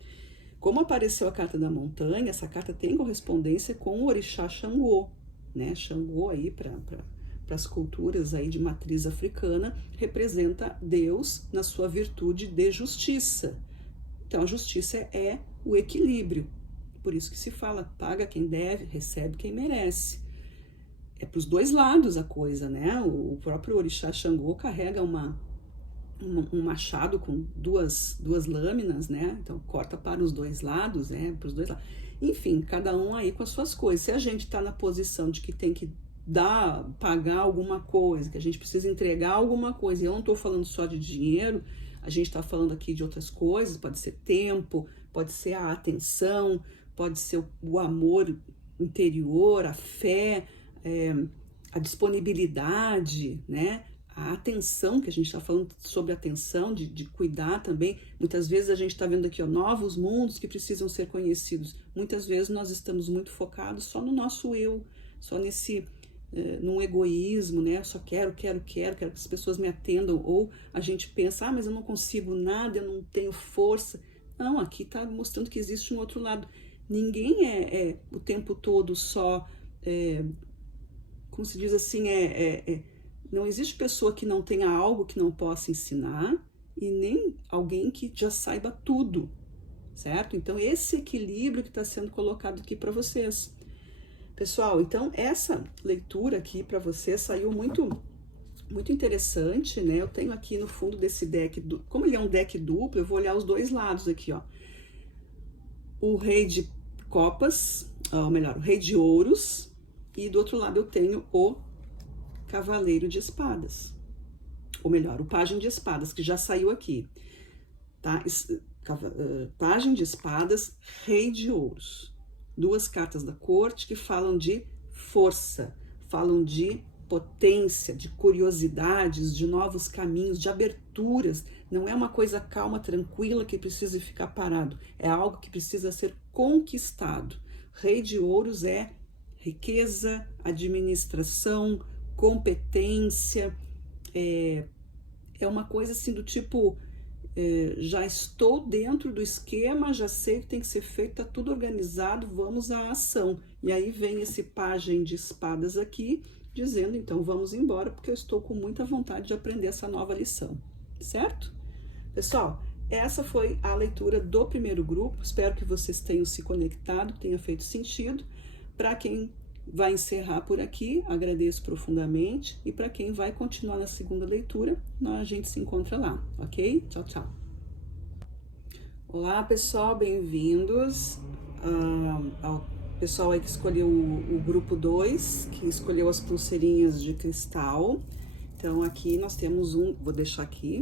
Como apareceu a carta da montanha, essa carta tem correspondência com o orixá Xangô, né? Xangô aí para as culturas aí de matriz africana, representa Deus na sua virtude de justiça. Então, a justiça é o equilíbrio. Por isso que se fala, paga quem deve, recebe quem merece. É para os dois lados a coisa, né? O próprio orixá Xangô carrega um machado com duas lâminas, né? Então, corta para os dois lados, né? Para os dois lados. Enfim, cada um aí com as suas coisas. Se a gente está na posição de que tem que pagar alguma coisa, que a gente precisa entregar alguma coisa, e eu não estou falando só de dinheiro, a gente está falando aqui de outras coisas, pode ser tempo, pode ser a atenção, pode ser o amor interior, a fé, a disponibilidade, né? A atenção, que a gente está falando sobre atenção, de cuidar também. Muitas vezes a gente está vendo aqui, ó, novos mundos que precisam ser conhecidos. Muitas vezes nós estamos muito focados só no nosso eu, só num egoísmo, né? Eu só quero que as pessoas me atendam, ou a gente pensa, mas eu não consigo nada, eu não tenho força. Não, aqui está mostrando que existe um outro lado. Ninguém é o tempo todo só, como se diz assim, não existe pessoa que não tenha algo que não possa ensinar, e nem alguém que já saiba tudo, certo? Então, esse equilíbrio que está sendo colocado aqui para vocês. Pessoal, então essa leitura aqui para você saiu muito interessante, né? Eu tenho aqui no fundo desse deck, como ele é um deck duplo, eu vou olhar os dois lados aqui, ó. O Rei de Copas, ou melhor, o Rei de Ouros, e do outro lado eu tenho o Cavaleiro de Espadas. Ou melhor, o Pajem de Espadas, que já saiu aqui, tá? Pajem de Espadas, Rei de Ouros. Duas cartas da corte que falam de força, falam de potência, de curiosidades, de novos caminhos, de aberturas. Não é uma coisa calma, tranquila, que precisa ficar parado. É algo que precisa ser conquistado. Rei de Ouros é riqueza, administração, competência. É uma coisa assim do tipo... já estou dentro do esquema, já sei o que tem que ser feito, tá tudo organizado, vamos à ação. E aí vem esse Pajem de Espadas aqui, dizendo, então, vamos embora, porque eu estou com muita vontade de aprender essa nova lição, certo? Pessoal, essa foi a leitura do primeiro grupo, espero que vocês tenham se conectado, tenha feito sentido. Para quem vai encerrar por aqui, agradeço profundamente, e para quem vai continuar na segunda leitura, a gente se encontra lá, ok? Tchau, tchau. Olá pessoal, bem-vindos ao pessoal aí que escolheu o grupo 2, que escolheu as pulseirinhas de cristal. Então aqui nós temos vou deixar aqui,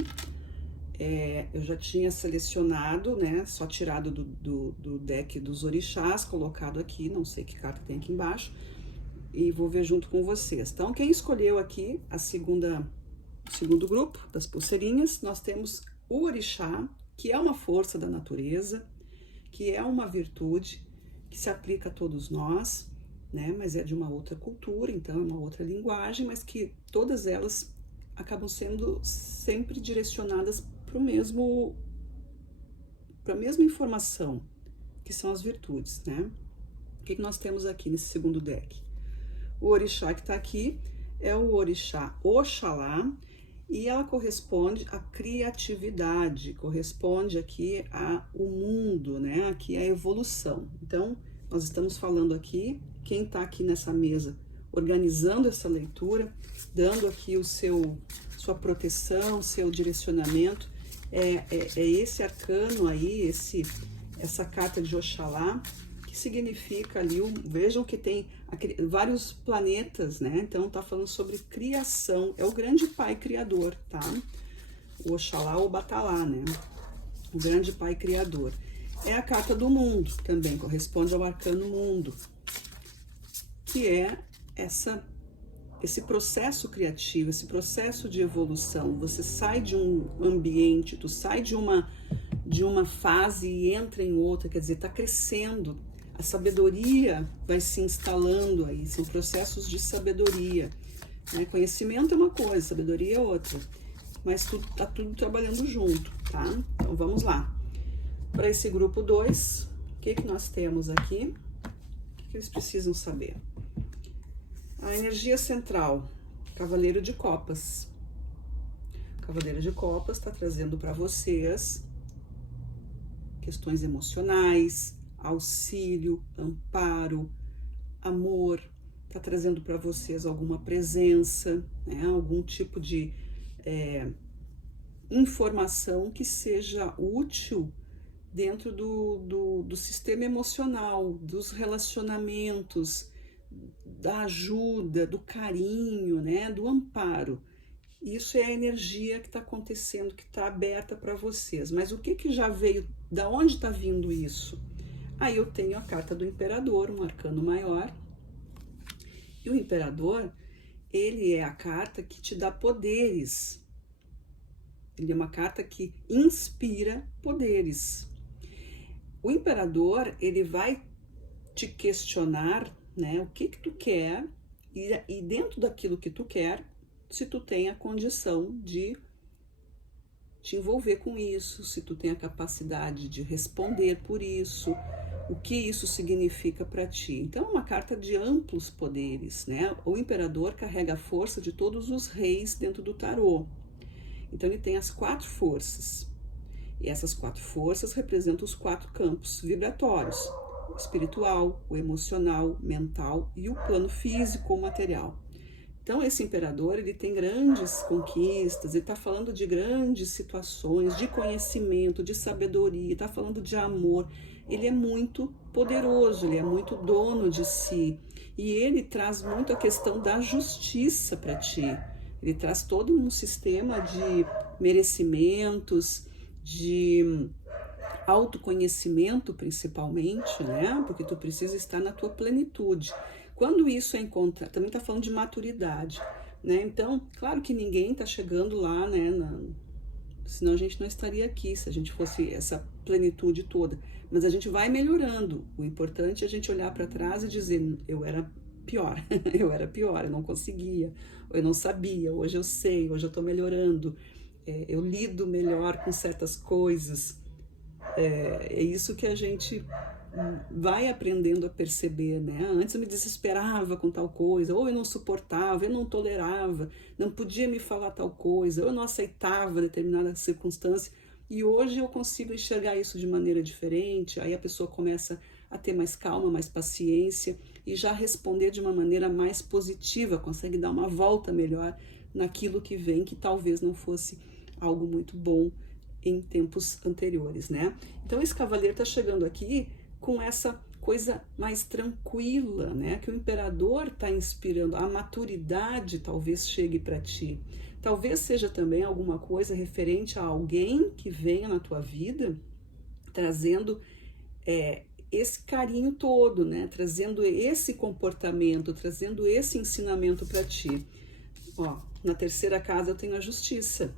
eu já tinha selecionado, né, só tirado do deck dos orixás, colocado aqui, não sei que carta tem aqui embaixo, e vou ver junto com vocês. Então quem escolheu aqui o segundo grupo das pulseirinhas, nós temos o orixá, que é uma força da natureza, que é uma virtude que se aplica a todos nós, né? Mas é de uma outra cultura, então é uma outra linguagem, mas que todas elas acabam sendo sempre direcionadas para a mesma informação, que são as virtudes, né? O que nós temos aqui nesse segundo deck? O orixá que está aqui é o orixá Oxalá, e ela corresponde à criatividade, corresponde aqui ao mundo, né? Aqui à evolução. Então, nós estamos falando aqui, quem está aqui nessa mesa organizando essa leitura, dando aqui sua proteção, seu direcionamento, é esse arcano aí, essa carta de Oxalá, que significa ali, vejam que tem vários planetas, né? Então tá falando sobre criação, é o grande pai criador, tá? O Oxalá ou Batalá, né? O grande pai criador. É a carta do mundo também, corresponde ao arcano mundo, que é esse processo criativo, esse processo de evolução. Você sai de um ambiente, tu sai de uma fase e entra em outra, quer dizer, tá crescendo. A sabedoria vai se instalando aí, são processos de sabedoria, né? Conhecimento é uma coisa, sabedoria é outra, mas tá tudo trabalhando junto, tá? Então vamos lá. Para esse grupo 2, o que nós temos aqui? O que eles precisam saber? A energia central, Cavaleiro de Copas. Cavaleiro de Copas está trazendo para vocês questões emocionais, auxílio, amparo, amor, tá trazendo para vocês alguma presença, né? Algum tipo de informação que seja útil dentro do sistema emocional, dos relacionamentos, da ajuda, do carinho, né? Do amparo. Isso é a energia que está acontecendo, que está aberta para vocês. Mas o que já veio, da onde está vindo isso? Aí eu tenho a carta do Imperador, um arcano maior. E o Imperador, ele é a carta que te dá poderes. Ele é uma carta que inspira poderes. O Imperador, ele vai te questionar, né, o que tu quer, e dentro daquilo que tu quer, se tu tem a condição de te envolver com isso, se tu tem a capacidade de responder por isso, o que isso significa para ti. Então é uma carta de amplos poderes, né? O Imperador carrega a força de todos os reis dentro do tarô. Então ele tem as 4 forças. E essas 4 forças representam os 4 campos vibratórios: o espiritual, o emocional, mental e o plano físico ou material. Então esse imperador, ele tem grandes conquistas, ele está falando de grandes situações, de conhecimento, de sabedoria, está falando de amor. Ele é muito poderoso, ele é muito dono de si. E ele traz muito a questão da justiça para ti. Ele traz todo um sistema de merecimentos, de autoconhecimento principalmente, né? Porque tu precisa estar na tua plenitude. Quando isso é encontrado, também está falando de maturidade, né? Então, claro que ninguém está chegando lá, né? Senão a gente não estaria aqui, se a gente fosse essa plenitude toda. Mas a gente vai melhorando. O importante é a gente olhar para trás e dizer, eu era pior, eu não conseguia, eu não sabia, hoje eu sei, hoje eu estou melhorando, eu lido melhor com certas coisas. É isso que a gente vai aprendendo a perceber, né? Antes eu me desesperava com tal coisa, ou eu não suportava, eu não tolerava, não podia me falar tal coisa, eu não aceitava determinada circunstância, e hoje eu consigo enxergar isso de maneira diferente. Aí a pessoa começa a ter mais calma, mais paciência e já responder de uma maneira mais positiva, consegue dar uma volta melhor naquilo que vem, que talvez não fosse algo muito bom em tempos anteriores, né? Então esse cavaleiro está chegando aqui com essa coisa mais tranquila, né? Que o imperador está inspirando, a maturidade talvez chegue para ti. Talvez seja também alguma coisa referente a alguém que venha na tua vida, trazendo esse carinho todo, né? Trazendo esse comportamento, trazendo esse ensinamento para ti. Ó, na terceira casa eu tenho a justiça.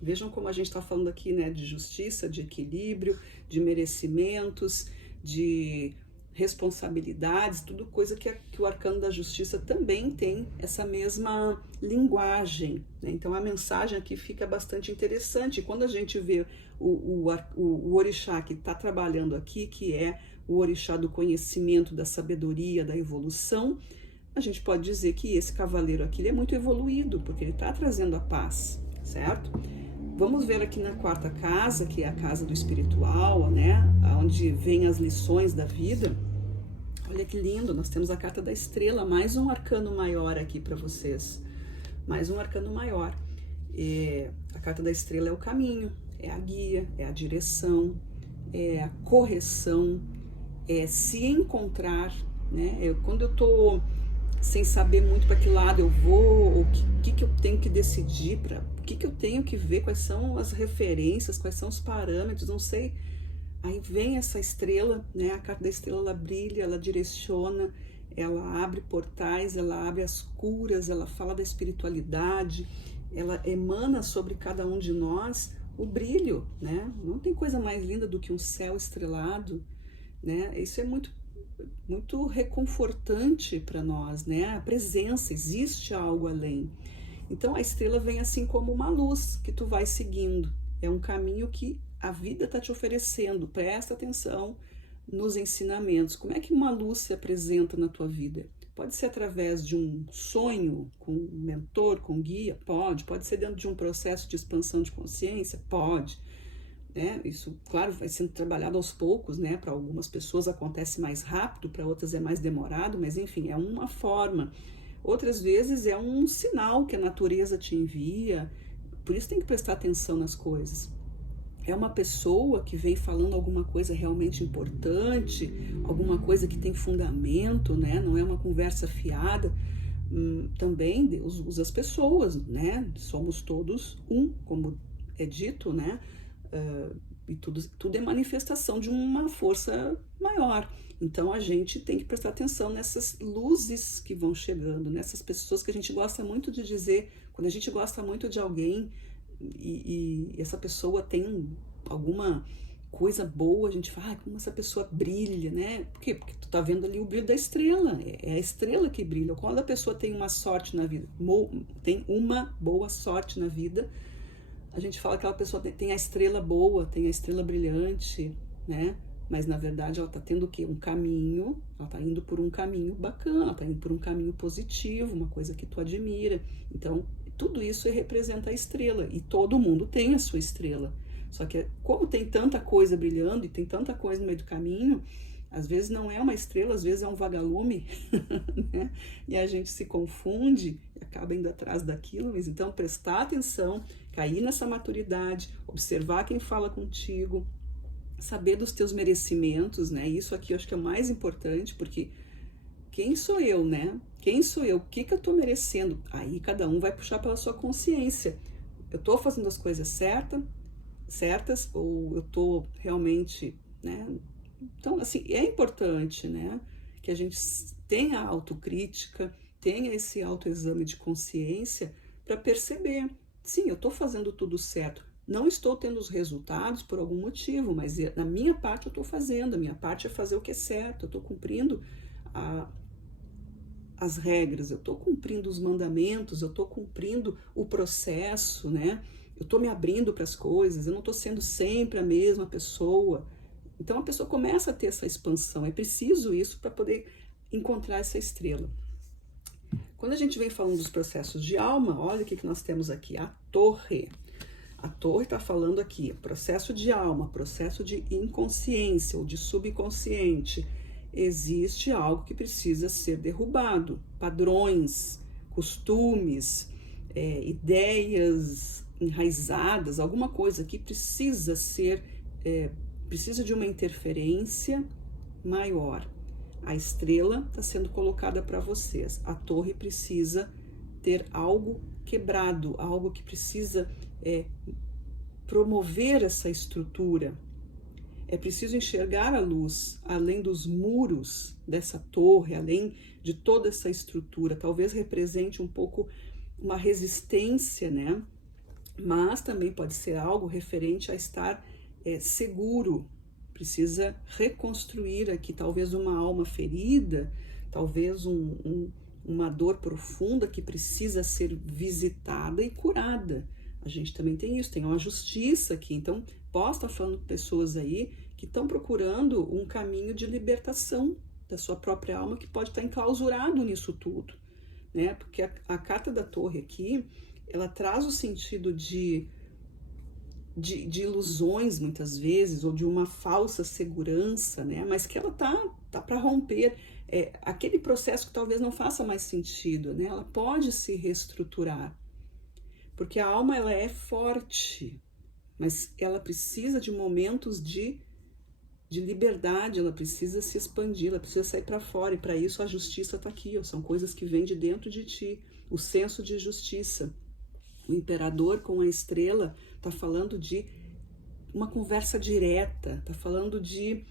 Vejam como a gente está falando aqui, né? De justiça, de equilíbrio, de merecimentos, de responsabilidades, tudo coisa que o arcano da justiça também tem essa mesma linguagem, né? Então a mensagem aqui fica bastante interessante. Quando a gente vê o orixá que está trabalhando aqui, que é o orixá do conhecimento, da sabedoria, da evolução, a gente pode dizer que esse cavaleiro aqui ele é muito evoluído, porque ele está trazendo a paz, certo? Vamos ver aqui na quarta casa, que é a casa do espiritual, né? Onde vem as lições da vida. Olha que lindo, nós temos a carta da estrela, mais um arcano maior aqui para vocês. Mais um arcano maior. A carta da estrela é o caminho, é a guia, é a direção, é a correção, é se encontrar, né? Quando eu tô sem saber muito para que lado eu vou, o que eu tenho que decidir, o que eu tenho que ver, quais são as referências, quais são os parâmetros, não sei. Aí vem essa estrela, né? A carta da estrela, ela brilha, ela direciona, ela abre portais, ela abre as curas, ela fala da espiritualidade, ela emana sobre cada um de nós o brilho, né? Não tem coisa mais linda do que um céu estrelado, né? Isso é muito reconfortante para nós, né? A presença, existe algo além. Então a estrela vem assim como uma luz que tu vai seguindo. É um caminho que a vida está te oferecendo. Presta atenção nos ensinamentos. Como é que uma luz se apresenta na tua vida? Pode ser através de um sonho com um mentor, com guia? Pode ser dentro de um processo de expansão de consciência? Pode. Isso, claro, vai sendo trabalhado aos poucos, né? Para algumas pessoas acontece mais rápido, para outras é mais demorado, mas enfim, é uma forma. Outras vezes é um sinal que a natureza te envia, por isso tem que prestar atenção nas coisas. É uma pessoa que vem falando alguma coisa realmente importante, alguma coisa que tem fundamento, né? Não é uma conversa fiada. Também Deus usa as pessoas, né? Somos todos um, como é dito, né? E tudo é manifestação de uma força maior. Então a gente tem que prestar atenção nessas luzes que vão chegando, nessas pessoas que a gente gosta muito de dizer, quando a gente gosta muito de alguém e essa pessoa tem alguma coisa boa, a gente fala, como essa pessoa brilha, né? Por quê? Porque tu tá vendo ali o brilho da estrela, é a estrela que brilha. Quando a pessoa tem uma sorte na vida, tem uma boa sorte na vida, a gente fala que aquela pessoa tem a estrela boa, tem a estrela brilhante, né? Mas na verdade ela tá tendo o quê? Um caminho, ela tá indo por um caminho bacana, ela tá indo por um caminho positivo, uma coisa que tu admira. Então, tudo isso representa a estrela, e todo mundo tem a sua estrela. Só que como tem tanta coisa brilhando e tem tanta coisa no meio do caminho, às vezes não é uma estrela, às vezes é um vagalume, né? E a gente se confunde e acaba indo atrás daquilo. Mas então prestar atenção, cair nessa maturidade, observar quem fala contigo, saber dos teus merecimentos, né? Isso aqui eu acho que é o mais importante, porque quem sou eu, né? Quem sou eu? O que eu tô merecendo? Aí cada um vai puxar pela sua consciência. Eu tô fazendo as coisas certas ou eu tô realmente, né? Então, assim, é importante, né, que a gente tenha a autocrítica, tenha esse autoexame de consciência para perceber, sim, eu estou fazendo tudo certo, não estou tendo os resultados por algum motivo, mas na minha parte eu estou fazendo, a minha parte é fazer o que é certo, eu estou cumprindo as regras, eu estou cumprindo os mandamentos, eu estou cumprindo o processo, né, eu estou me abrindo para as coisas, eu não estou sendo sempre a mesma pessoa. Então a pessoa começa a ter essa expansão, é preciso isso para poder encontrar essa estrela. Quando a gente vem falando dos processos de alma, olha o que nós temos aqui, a torre. A torre está falando aqui, processo de alma, processo de inconsciência ou de subconsciente. Existe algo que precisa ser derrubado, padrões, costumes, ideias enraizadas, alguma coisa que precisa ser, precisa de uma interferência maior. A estrela está sendo colocada para vocês. A torre precisa ter algo quebrado, algo que precisa promover essa estrutura. É preciso enxergar a luz além dos muros dessa torre, além de toda essa estrutura. Talvez represente um pouco uma resistência, né? Mas também pode ser algo referente a estar seguro. Precisa reconstruir aqui, talvez uma alma ferida, talvez uma dor profunda que precisa ser visitada e curada. A gente também tem isso, tem uma justiça aqui. Então, posso estar falando com pessoas aí que estão procurando um caminho de libertação da sua própria alma, que pode estar enclausurado nisso tudo, né? Porque a carta da torre aqui, ela traz o sentido de ilusões, muitas vezes, ou de uma falsa segurança, né? Mas que ela tá para romper. Aquele processo que talvez não faça mais sentido, né? Ela pode se reestruturar. Porque a alma, ela é forte, mas ela precisa de momentos de liberdade, ela precisa se expandir, ela precisa sair para fora, e para isso a justiça está aqui, ó, são coisas que vêm de dentro de ti, o senso de justiça. O imperador com a estrela está falando de uma conversa direta, está falando de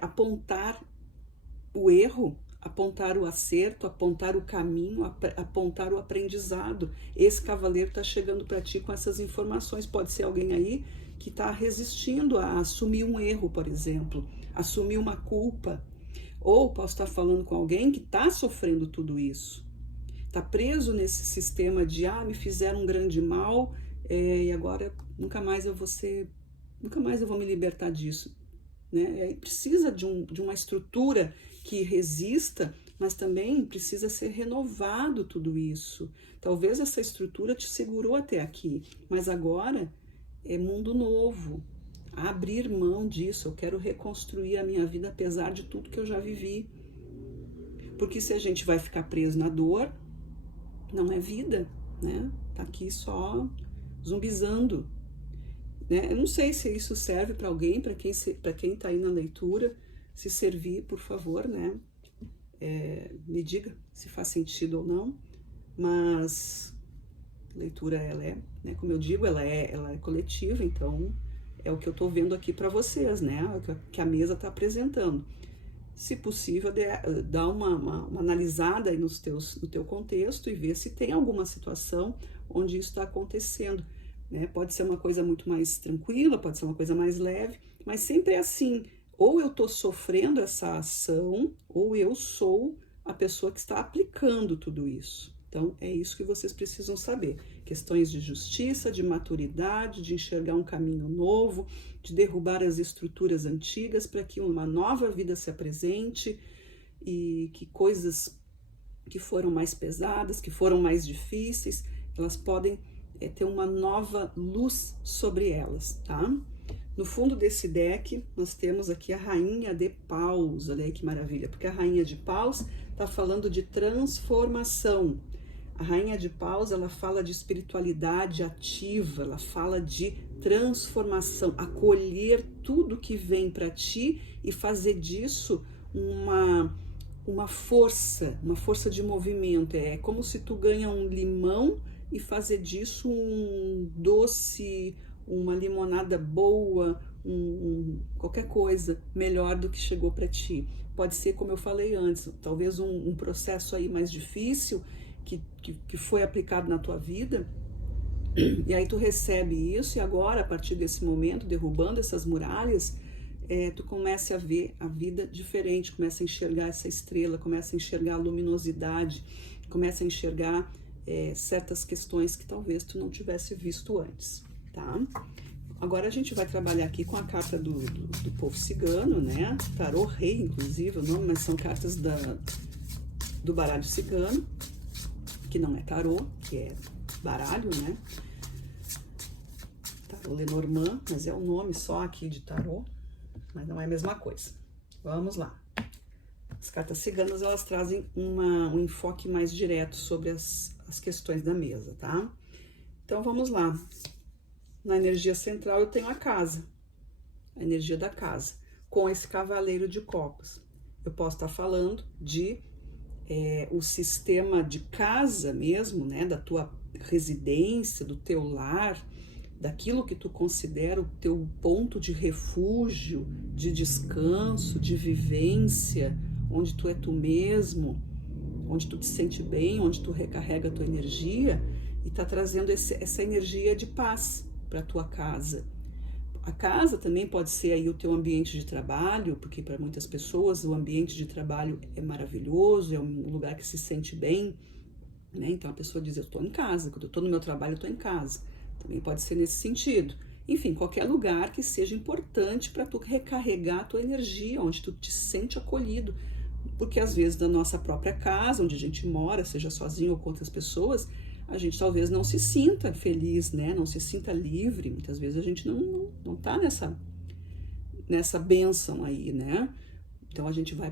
apontar o erro, apontar o acerto, apontar o caminho, apontar o aprendizado. Esse cavaleiro está chegando para ti com essas informações. Pode ser alguém aí que está resistindo a assumir um erro, por exemplo, assumir uma culpa. Ou posso estar falando com alguém que está sofrendo tudo isso. Está preso nesse sistema de, me fizeram um grande mal e agora nunca mais eu vou me libertar disso. Né? E precisa de uma estrutura que resista, mas também precisa ser renovado tudo isso. Talvez essa estrutura te segurou até aqui, mas agora é mundo novo. Abrir mão disso, eu quero reconstruir a minha vida apesar de tudo que eu já vivi. Porque se a gente vai ficar preso na dor, não é vida, né? Tá aqui só zumbizando. Né? Eu não sei se isso serve para alguém, para quem tá aí na leitura. Se servir, por favor, né? Me diga se faz sentido ou não, mas a leitura, ela né, como eu digo, ela é coletiva, então é o que eu tô vendo aqui para vocês, né? É o que a mesa tá apresentando. Se possível, dá uma analisada aí no teu contexto e ver se tem alguma situação onde isso está acontecendo. Né? Pode ser uma coisa muito mais tranquila, pode ser uma coisa mais leve, mas sempre é assim. Ou eu estou sofrendo essa ação, ou eu sou a pessoa que está aplicando tudo isso. Então, é isso que vocês precisam saber. Questões de justiça, de maturidade, de enxergar um caminho novo, de derrubar as estruturas antigas para que uma nova vida se apresente e que coisas que foram mais pesadas, que foram mais difíceis, elas podem ter uma nova luz sobre elas, tá? No fundo desse deck, nós temos aqui a Rainha de Paus. Olha aí que maravilha, porque a Rainha de Paus está falando de transformação. A Rainha de Paus, ela fala de espiritualidade ativa, ela fala de transformação, acolher tudo que vem para ti e fazer disso uma força de movimento. É como se tu ganha um limão e fazer disso um doce, uma limonada boa, qualquer coisa melhor do que chegou para ti. Pode ser, como eu falei antes, talvez um processo aí mais difícil que foi aplicado na tua vida, e aí tu recebe isso, e agora, a partir desse momento, derrubando essas muralhas, tu começa a ver a vida diferente, começa a enxergar essa estrela, começa a enxergar a luminosidade, começa a enxergar certas questões que talvez tu não tivesse visto antes, tá? Agora a gente vai trabalhar aqui com a carta do povo cigano, né? Tarô Rei, inclusive, o nome, mas são cartas do baralho cigano, que não é tarô, que é baralho, né? Tarô Lenormand, mas é o nome só aqui de tarô, mas não é a mesma coisa. Vamos lá. As cartas ciganas, elas trazem um enfoque mais direto sobre as questões da mesa, tá? Então, vamos lá. na energia central eu tenho a casa, a energia da casa, com esse cavaleiro de copas. Eu posso estar falando de o sistema de casa mesmo, né, da tua residência, do teu lar, daquilo que tu considera o teu ponto de refúgio, de descanso, de vivência, onde tu é tu mesmo, onde tu te sente bem, onde tu recarrega a tua energia, e tá trazendo essa energia de paz para a tua casa. A casa também pode ser aí o teu ambiente de trabalho, porque para muitas pessoas o ambiente de trabalho é maravilhoso, é um lugar que se sente bem, né? Então a pessoa diz, eu estou em casa, quando eu estou no meu trabalho eu estou em casa. Também pode ser nesse sentido. Enfim, qualquer lugar que seja importante para tu recarregar a tua energia, onde tu te sente acolhido. Porque às vezes na nossa própria casa, onde a gente mora, seja sozinho ou com outras pessoas, a gente talvez não se sinta feliz, né? Não se sinta livre. Muitas vezes a gente não tá nessa bênção aí, né? Então a gente vai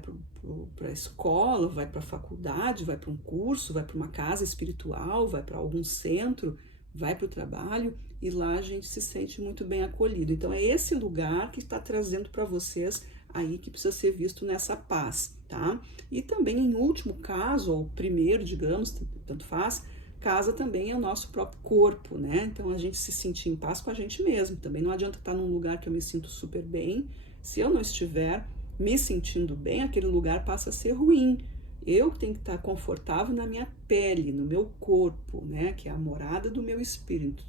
para a escola, vai para a faculdade, vai para um curso, vai para uma casa espiritual, vai para algum centro, vai para o trabalho, e lá a gente se sente muito bem acolhido. Então é esse lugar que está trazendo para vocês aí, que precisa ser visto nessa paz, tá? E também, em último caso, ou primeiro, digamos, tanto faz, casa também é o nosso próprio corpo, né? Então a gente se sentir em paz com a gente mesmo. Também não adianta estar num lugar que eu me sinto super bem, se eu não estiver me sentindo bem, aquele lugar passa a ser ruim. Eu tenho que estar confortável na minha pele, no meu corpo, né? Que é a morada do meu espírito,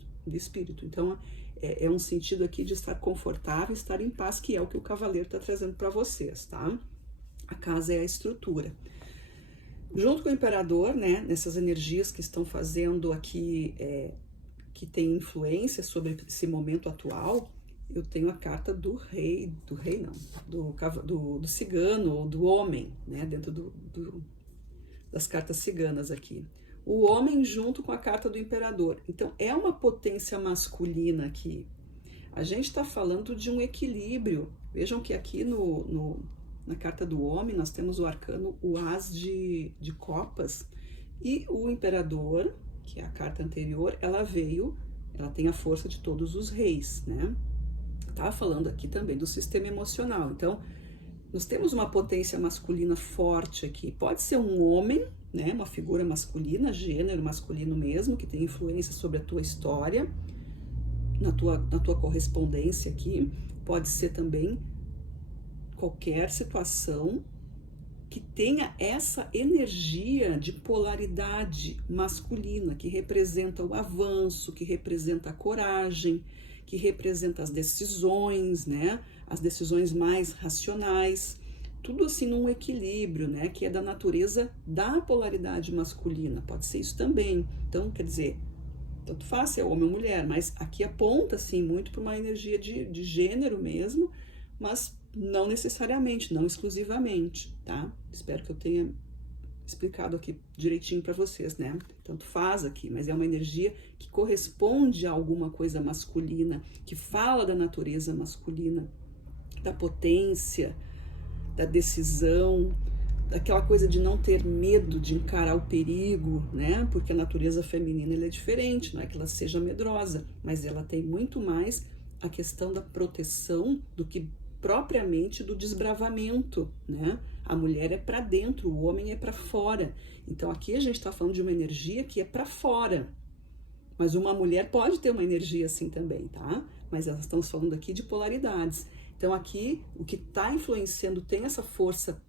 Então é um sentido aqui de estar confortável, estar em paz, que é o que o cavaleiro está trazendo para vocês, tá? A casa é a estrutura. Junto com o imperador, né, nessas energias que estão fazendo aqui, que tem influência sobre esse momento atual, eu tenho a carta do do cigano, ou do homem, né, dentro das cartas ciganas aqui. O homem junto com a carta do imperador. Então, é uma potência masculina aqui. A gente está falando de um equilíbrio. Vejam que aqui na carta do homem, nós temos o arcano, o as de copas, e o imperador, que é a carta anterior, ela tem a força de todos os reis, né? Tá falando aqui também do sistema emocional. Então, nós temos uma potência masculina forte aqui. Pode ser um homem, né? Uma figura masculina, gênero masculino mesmo, que tem influência sobre a tua história, na tua correspondência aqui. Pode ser também qualquer situação que tenha essa energia de polaridade masculina, que representa o avanço, que representa a coragem, que representa as decisões, né? As decisões mais racionais, tudo assim num equilíbrio, né? Que é da natureza da polaridade masculina, pode ser isso também. Então, quer dizer, tanto faz se é homem ou mulher, mas aqui aponta assim muito para uma energia de gênero mesmo, mas não necessariamente, não exclusivamente, tá? Espero que eu tenha explicado aqui direitinho para vocês, né? Tanto faz aqui, mas é uma energia que corresponde a alguma coisa masculina, que fala da natureza masculina, da potência, da decisão, daquela coisa de não ter medo de encarar o perigo, né? Porque a natureza feminina ela é diferente, não é que ela seja medrosa, mas ela tem muito mais a questão da proteção do que propriamente do desbravamento, né? A mulher é para dentro, o homem é para fora. Então aqui a gente está falando de uma energia que é para fora. Mas uma mulher pode ter uma energia assim também, tá? Mas nós estamos falando aqui de polaridades. Então aqui o que está influenciando tem essa força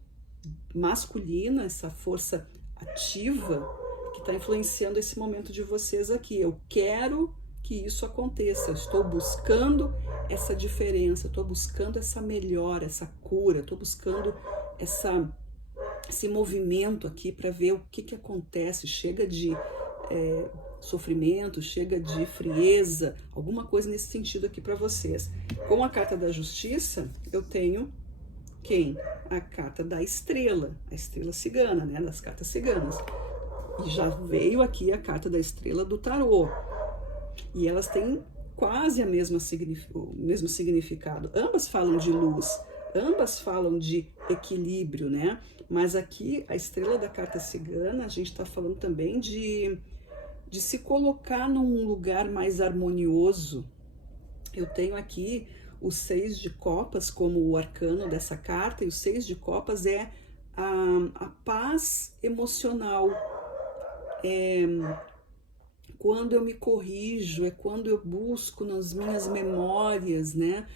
masculina, essa força ativa que está influenciando esse momento de vocês aqui. Eu quero que isso aconteça, eu estou buscando essa diferença, estou buscando essa melhora, essa cura, estou buscando esse movimento aqui para ver o que acontece. Chega de sofrimento, chega de frieza, alguma coisa nesse sentido aqui para vocês. Com a carta da justiça, eu tenho quem? A carta da estrela, a estrela cigana, né? Das cartas ciganas. E já veio aqui a carta da estrela do tarô. E elas têm quase o mesmo significado. Ambas falam de luz, ambas falam de equilíbrio, né? Mas aqui, a estrela da carta cigana, a gente está falando também de se colocar num lugar mais harmonioso, Eu tenho aqui o 6 de copas como o arcano dessa carta, e o 6 de copas é a paz emocional. Quando eu me corrijo, é quando eu busco nas minhas memórias, né?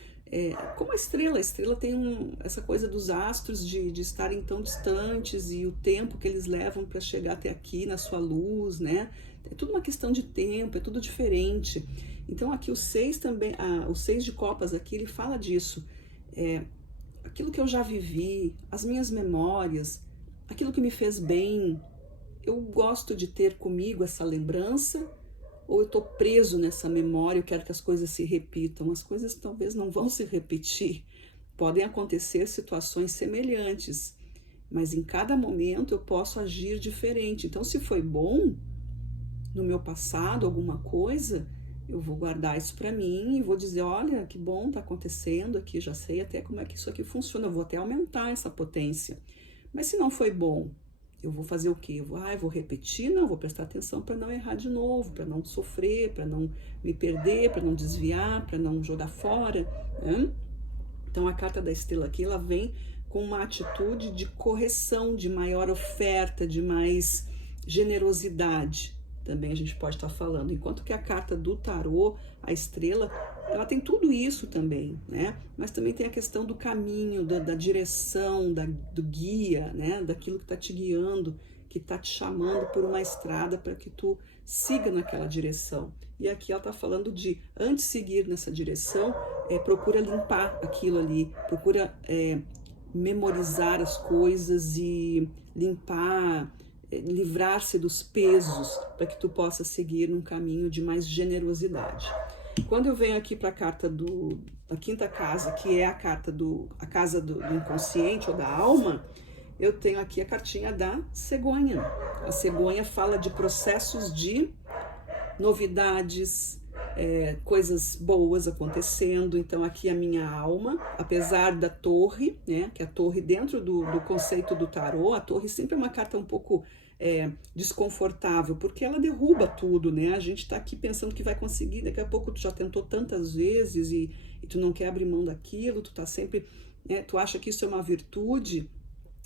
Como a estrela tem essa coisa dos astros de estarem tão distantes e o tempo que eles levam para chegar até aqui na sua luz, né? É tudo uma questão de tempo, é tudo diferente. Então aqui o 6 também, o 6 de copas aqui, ele fala disso. Aquilo que eu já vivi, as minhas memórias, aquilo que me fez bem, eu gosto de ter comigo essa lembrança, ou eu estou preso nessa memória, eu quero que as coisas se repitam. As coisas talvez não vão se repetir, podem acontecer situações semelhantes, mas em cada momento eu posso agir diferente. Então, se foi bom no meu passado alguma coisa, eu vou guardar isso para mim e vou dizer, olha, que bom tá acontecendo aqui, já sei até como é que isso aqui funciona, eu vou até aumentar essa potência. Mas se não foi bom, eu vou fazer o quê? Eu vou repetir? Não, vou prestar atenção para não errar de novo, para não sofrer, para não me perder, para não desviar, para não jogar fora, né? Então a carta da estrela aqui, ela vem com uma atitude de correção, de maior oferta, de mais generosidade. Também a gente pode estar falando. Enquanto que a carta do tarô, a estrela, ela tem tudo isso também, né? Mas também tem a questão do caminho, da direção, do guia, né? Daquilo que está te guiando, que está te chamando por uma estrada para que tu siga naquela direção. E aqui ela está falando de, antes de seguir nessa direção, procura limpar aquilo ali, procura memorizar as coisas e limpar, livrar-se dos pesos para que tu possa seguir num caminho de mais generosidade. Quando eu venho aqui para a carta da quinta casa, que é a casa do inconsciente ou da alma, eu tenho aqui a cartinha da cegonha. A cegonha fala de processos de novidades, coisas boas acontecendo. Então aqui a minha alma, apesar da torre, né, que é a torre dentro do conceito do tarô, a torre sempre é uma carta um pouco desconfortável, porque ela derruba tudo, né? A gente tá aqui pensando que vai conseguir, daqui a pouco tu já tentou tantas vezes e tu não quer abrir mão daquilo, tu tá sempre, né, tu acha que isso é uma virtude,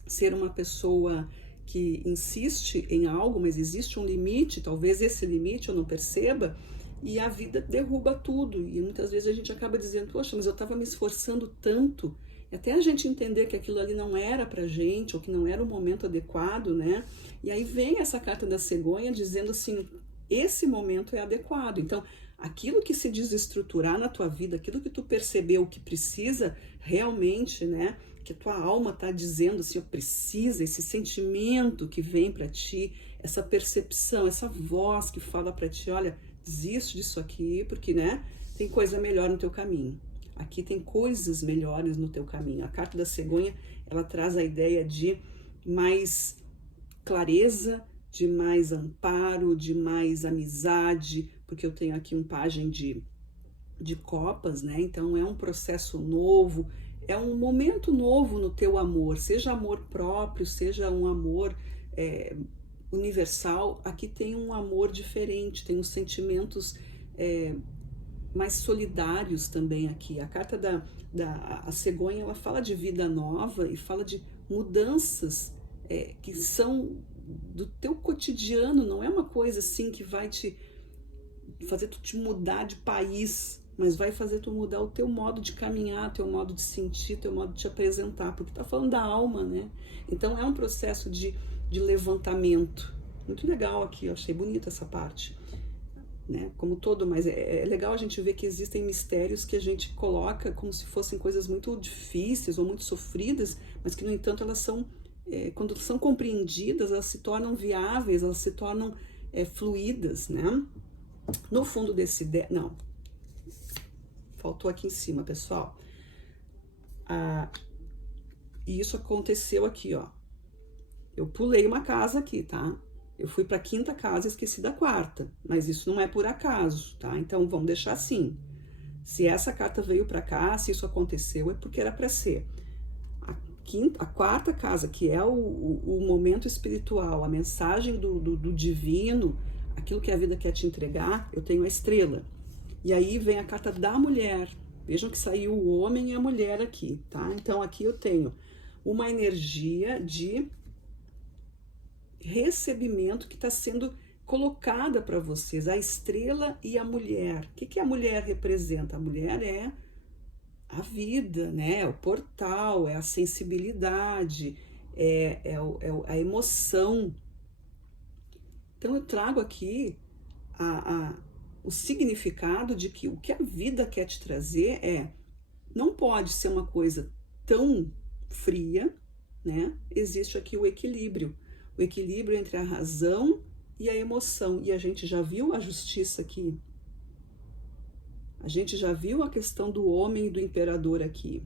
ser uma pessoa que insiste em algo, mas existe um limite, talvez esse limite eu não perceba, e a vida derruba tudo, e muitas vezes a gente acaba dizendo, poxa, mas eu estava me esforçando tanto, e até a gente entender que aquilo ali não era pra gente, ou que não era o momento adequado, né? E aí vem essa carta da cegonha dizendo assim, esse momento é adequado. Então, aquilo que se desestruturar na tua vida, aquilo que tu percebeu que precisa realmente, né? Que a tua alma tá dizendo assim, eu preciso, esse sentimento que vem para ti, essa percepção, essa voz que fala para ti, olha, desiste disso aqui, porque, né, tem coisa melhor no teu caminho. Aqui tem coisas melhores no teu caminho. A carta da cegonha, ela traz a ideia de mais clareza, de mais amparo, de mais amizade, porque eu tenho aqui um pajem de copas, né? Então é um processo novo, é um momento novo no teu amor, seja amor próprio, seja um amor universal. Aqui tem um amor diferente, tem uns sentimentos mais solidários também aqui. A carta a cegonha, ela fala de vida nova e fala de mudanças que são do teu cotidiano, não é uma coisa assim que vai te fazer tu te mudar de país, mas vai fazer tu mudar o teu modo de caminhar, teu modo de sentir, teu modo de te apresentar, porque tá falando da alma, né? Então é um processo de levantamento. Muito legal aqui, eu achei bonita essa parte, né? Como todo, mas é legal a gente ver que existem mistérios que a gente coloca como se fossem coisas muito difíceis ou muito sofridas, mas que, no entanto, elas são, quando são compreendidas, elas se tornam viáveis, elas se tornam fluídas, né? No fundo desse... Não, faltou aqui em cima, pessoal. E isso aconteceu aqui, ó. Eu pulei uma casa aqui, tá? Eu fui para a quinta casa e esqueci da quarta, mas isso não é por acaso, tá? Então vamos deixar assim. Se essa carta veio para cá, se isso aconteceu, é porque era para ser. A quarta casa, que é o momento espiritual, a mensagem do divino, aquilo que a vida quer te entregar, eu tenho a estrela. E aí vem a carta da mulher. Vejam que saiu o homem e a mulher aqui, tá? Então aqui eu tenho uma energia de recebimento que está sendo colocada para vocês, a estrela e a mulher. O que a mulher representa? A mulher é a vida, né? É o portal, é a sensibilidade, a emoção. Então eu trago aqui o significado de que o que a vida quer te trazer não pode ser uma coisa tão fria, né? Existe aqui o equilíbrio entre a razão e a emoção. E a gente já viu a justiça aqui. A gente já viu a questão do homem e do imperador aqui.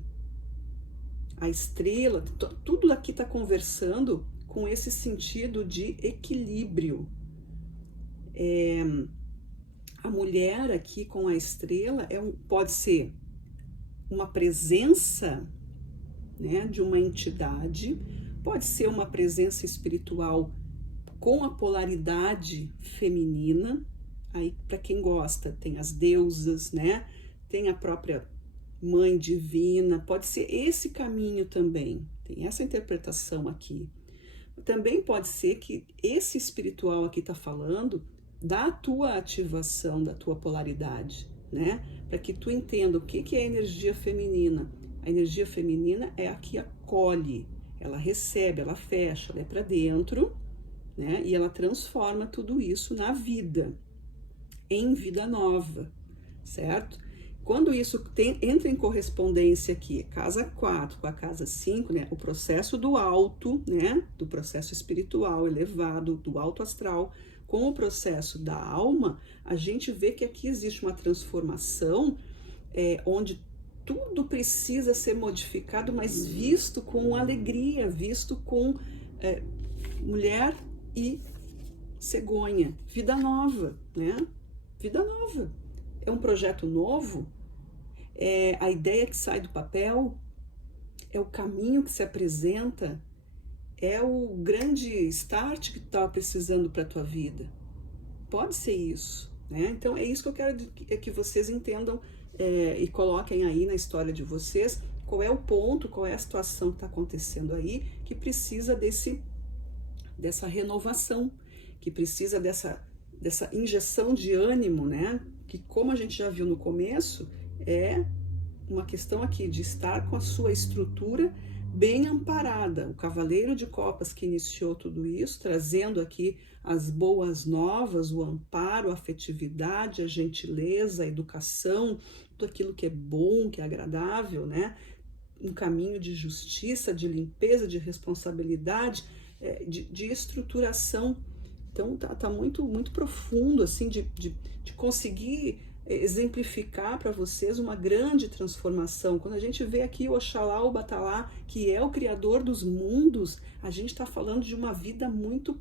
A estrela, tudo aqui está conversando com esse sentido de equilíbrio. A mulher aqui com a estrela pode ser uma presença, né, de uma entidade, pode ser uma presença espiritual com a polaridade feminina. Aí, para quem gosta, tem as deusas, né? Tem a própria mãe divina, pode ser esse caminho também. Tem essa interpretação aqui. Também pode ser que esse espiritual aqui está falando da tua ativação, da tua polaridade, né? Para que tu entenda o que é a energia feminina. A energia feminina é a que acolhe, ela recebe, ela fecha, ela é para dentro, né? E ela transforma tudo isso na vida, em vida nova, certo? Quando isso entra em correspondência aqui, casa 4 com a casa 5, né? O processo do alto, né? Do processo espiritual elevado, do alto astral, com o processo da alma, a gente vê que aqui existe uma transformação onde tudo precisa ser modificado, mas visto com alegria, visto com mulher e cegonha, vida nova, né? Vida nova. É um projeto novo, é a ideia que sai do papel, é o caminho que se apresenta, é o grande start que tu estava precisando para a tua vida. Pode ser isso, né? Então é isso que eu quero que vocês entendam e coloquem aí na história de vocês qual é o ponto, qual é a situação que está acontecendo aí, que precisa dessa renovação, que precisa dessa injeção de ânimo, né? Que, como a gente já viu no começo, é uma questão aqui de estar com a sua estrutura bem amparada. O Cavaleiro de Copas que iniciou tudo isso, trazendo aqui as boas novas, o amparo, a afetividade, a gentileza, a educação, tudo aquilo que é bom, que é agradável, né? Um caminho de justiça, de limpeza, de responsabilidade, de estruturação. Então tá muito, muito profundo, assim, de conseguir exemplificar para vocês uma grande transformação. Quando a gente vê aqui o Oxalá, o Batalá, que é o criador dos mundos, a gente está falando de uma vida muito,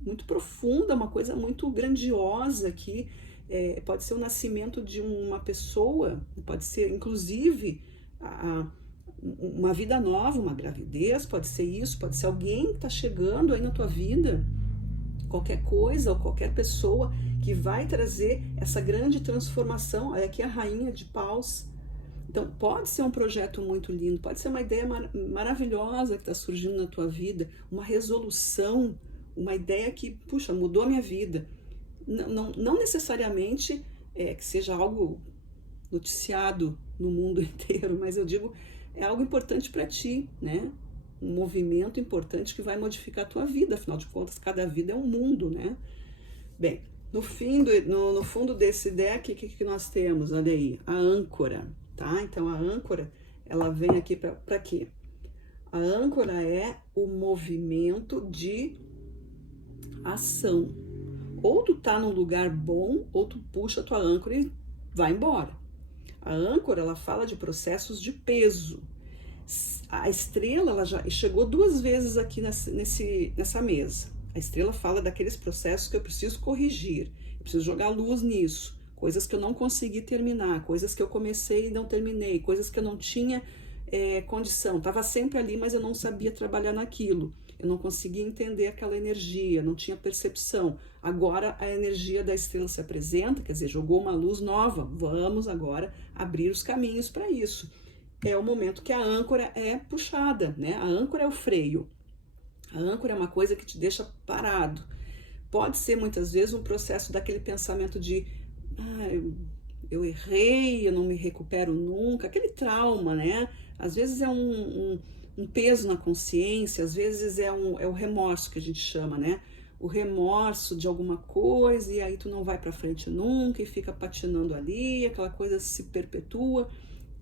muito profunda, uma coisa muito grandiosa aqui. Pode ser o nascimento de uma pessoa, pode ser inclusive uma vida nova, uma gravidez, pode ser isso, pode ser alguém que está chegando aí na tua vida, qualquer coisa ou qualquer pessoa que vai trazer essa grande transformação. Olha aqui a Rainha de Paus. Então pode ser um projeto muito lindo, pode ser uma ideia maravilhosa que está surgindo na tua vida, uma resolução, uma ideia que, puxa, mudou a minha vida. Não necessariamente que seja algo noticiado no mundo inteiro, mas eu digo, é algo importante para ti, né? Um movimento importante que vai modificar a tua vida, afinal de contas, cada vida é um mundo, né? Bem, no fundo desse deck, o que nós temos? Olha aí, a âncora, tá? Então, a âncora, ela vem aqui para quê? A âncora é o movimento de ação. Ou tu tá num lugar bom, ou tu puxa a tua âncora e vai embora. A âncora, ela fala de processos de peso. A estrela, ela já chegou 2 vezes aqui nessa mesa. A estrela fala daqueles processos que eu preciso corrigir, eu preciso jogar luz nisso, coisas que eu não consegui terminar, coisas que eu comecei e não terminei, coisas que eu não tinha condição, estava sempre ali, mas eu não sabia trabalhar naquilo. eu não conseguia entender aquela energia, não tinha percepção. Agora a energia da estrela se apresenta, quer dizer, jogou uma luz nova, vamos agora abrir os caminhos para isso. É o momento que a âncora é puxada, né? A âncora é o freio. A âncora é uma coisa que te deixa parado. Pode ser muitas vezes um processo daquele pensamento de eu errei, eu não me recupero nunca, aquele trauma, né? Às vezes é um peso na consciência, às vezes é o remorso que a gente chama, né? O remorso de alguma coisa e aí tu não vai para frente nunca e fica patinando ali, aquela coisa se perpetua,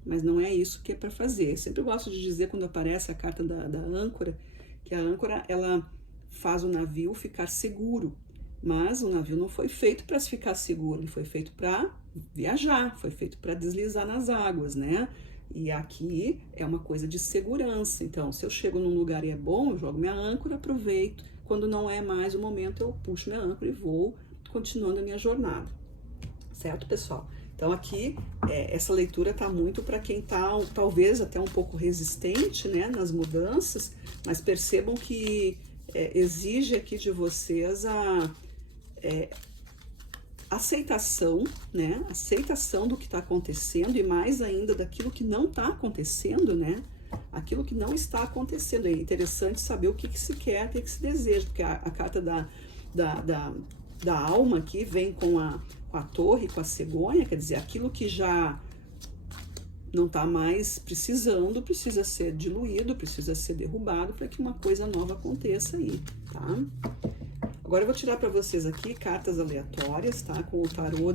mas não é isso que é para fazer. Eu sempre gosto de dizer, quando aparece a carta da âncora, que a âncora, ela faz o navio ficar seguro, mas o navio não foi feito para ficar seguro, ele foi feito para viajar, foi feito para deslizar nas águas, né? E aqui é uma coisa de segurança. Então, se eu chego num lugar e é bom, eu jogo minha âncora, aproveito. Quando não é mais o momento, eu puxo minha âncora e vou continuando a minha jornada. Certo, pessoal? Então, aqui, essa leitura tá muito para quem tá, talvez, até um pouco resistente, né, nas mudanças, mas percebam que exige aqui de vocês a aceitação, né? Aceitação do que está acontecendo e mais ainda daquilo que não está acontecendo, né? Aquilo que não está acontecendo. É interessante saber o que se quer, o que se deseja, porque a carta da alma aqui vem com a torre, com a cegonha, quer dizer, aquilo que já não está mais precisando, precisa ser diluído, precisa ser derrubado para que uma coisa nova aconteça aí, tá? Agora eu vou tirar para vocês aqui cartas aleatórias, tá? Com o tarô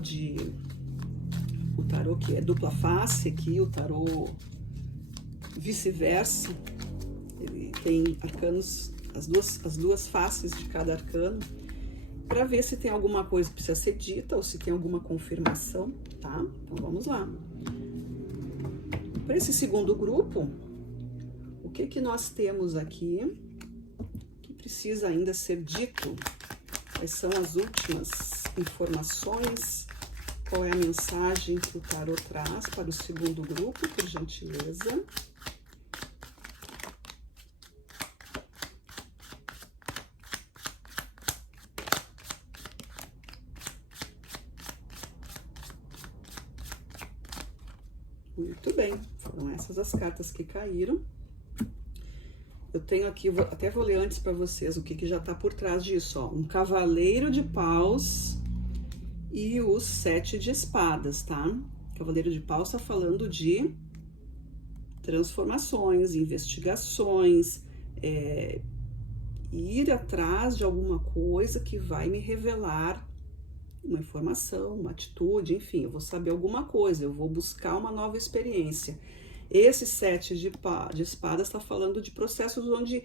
que é dupla face aqui, o tarô vice-versa. Ele tem arcanos, as duas faces de cada arcano, para ver se tem alguma coisa que precisa ser dita ou se tem alguma confirmação, tá? Então vamos lá. Para esse segundo grupo, o que nós temos aqui que precisa ainda ser dito? Quais são as últimas informações? Qual é a mensagem que o tarô traz para o segundo grupo, por gentileza? Muito bem, foram essas as cartas que caíram. Eu tenho aqui, até vou ler antes para vocês o que já está por trás disso, ó. Um cavaleiro de paus e os 7 de espadas, tá? Cavaleiro de paus está falando de transformações, investigações, ir atrás de alguma coisa que vai me revelar uma informação, uma atitude, enfim, eu vou saber alguma coisa, eu vou buscar uma nova experiência. Esse 7 de espadas está falando de processos onde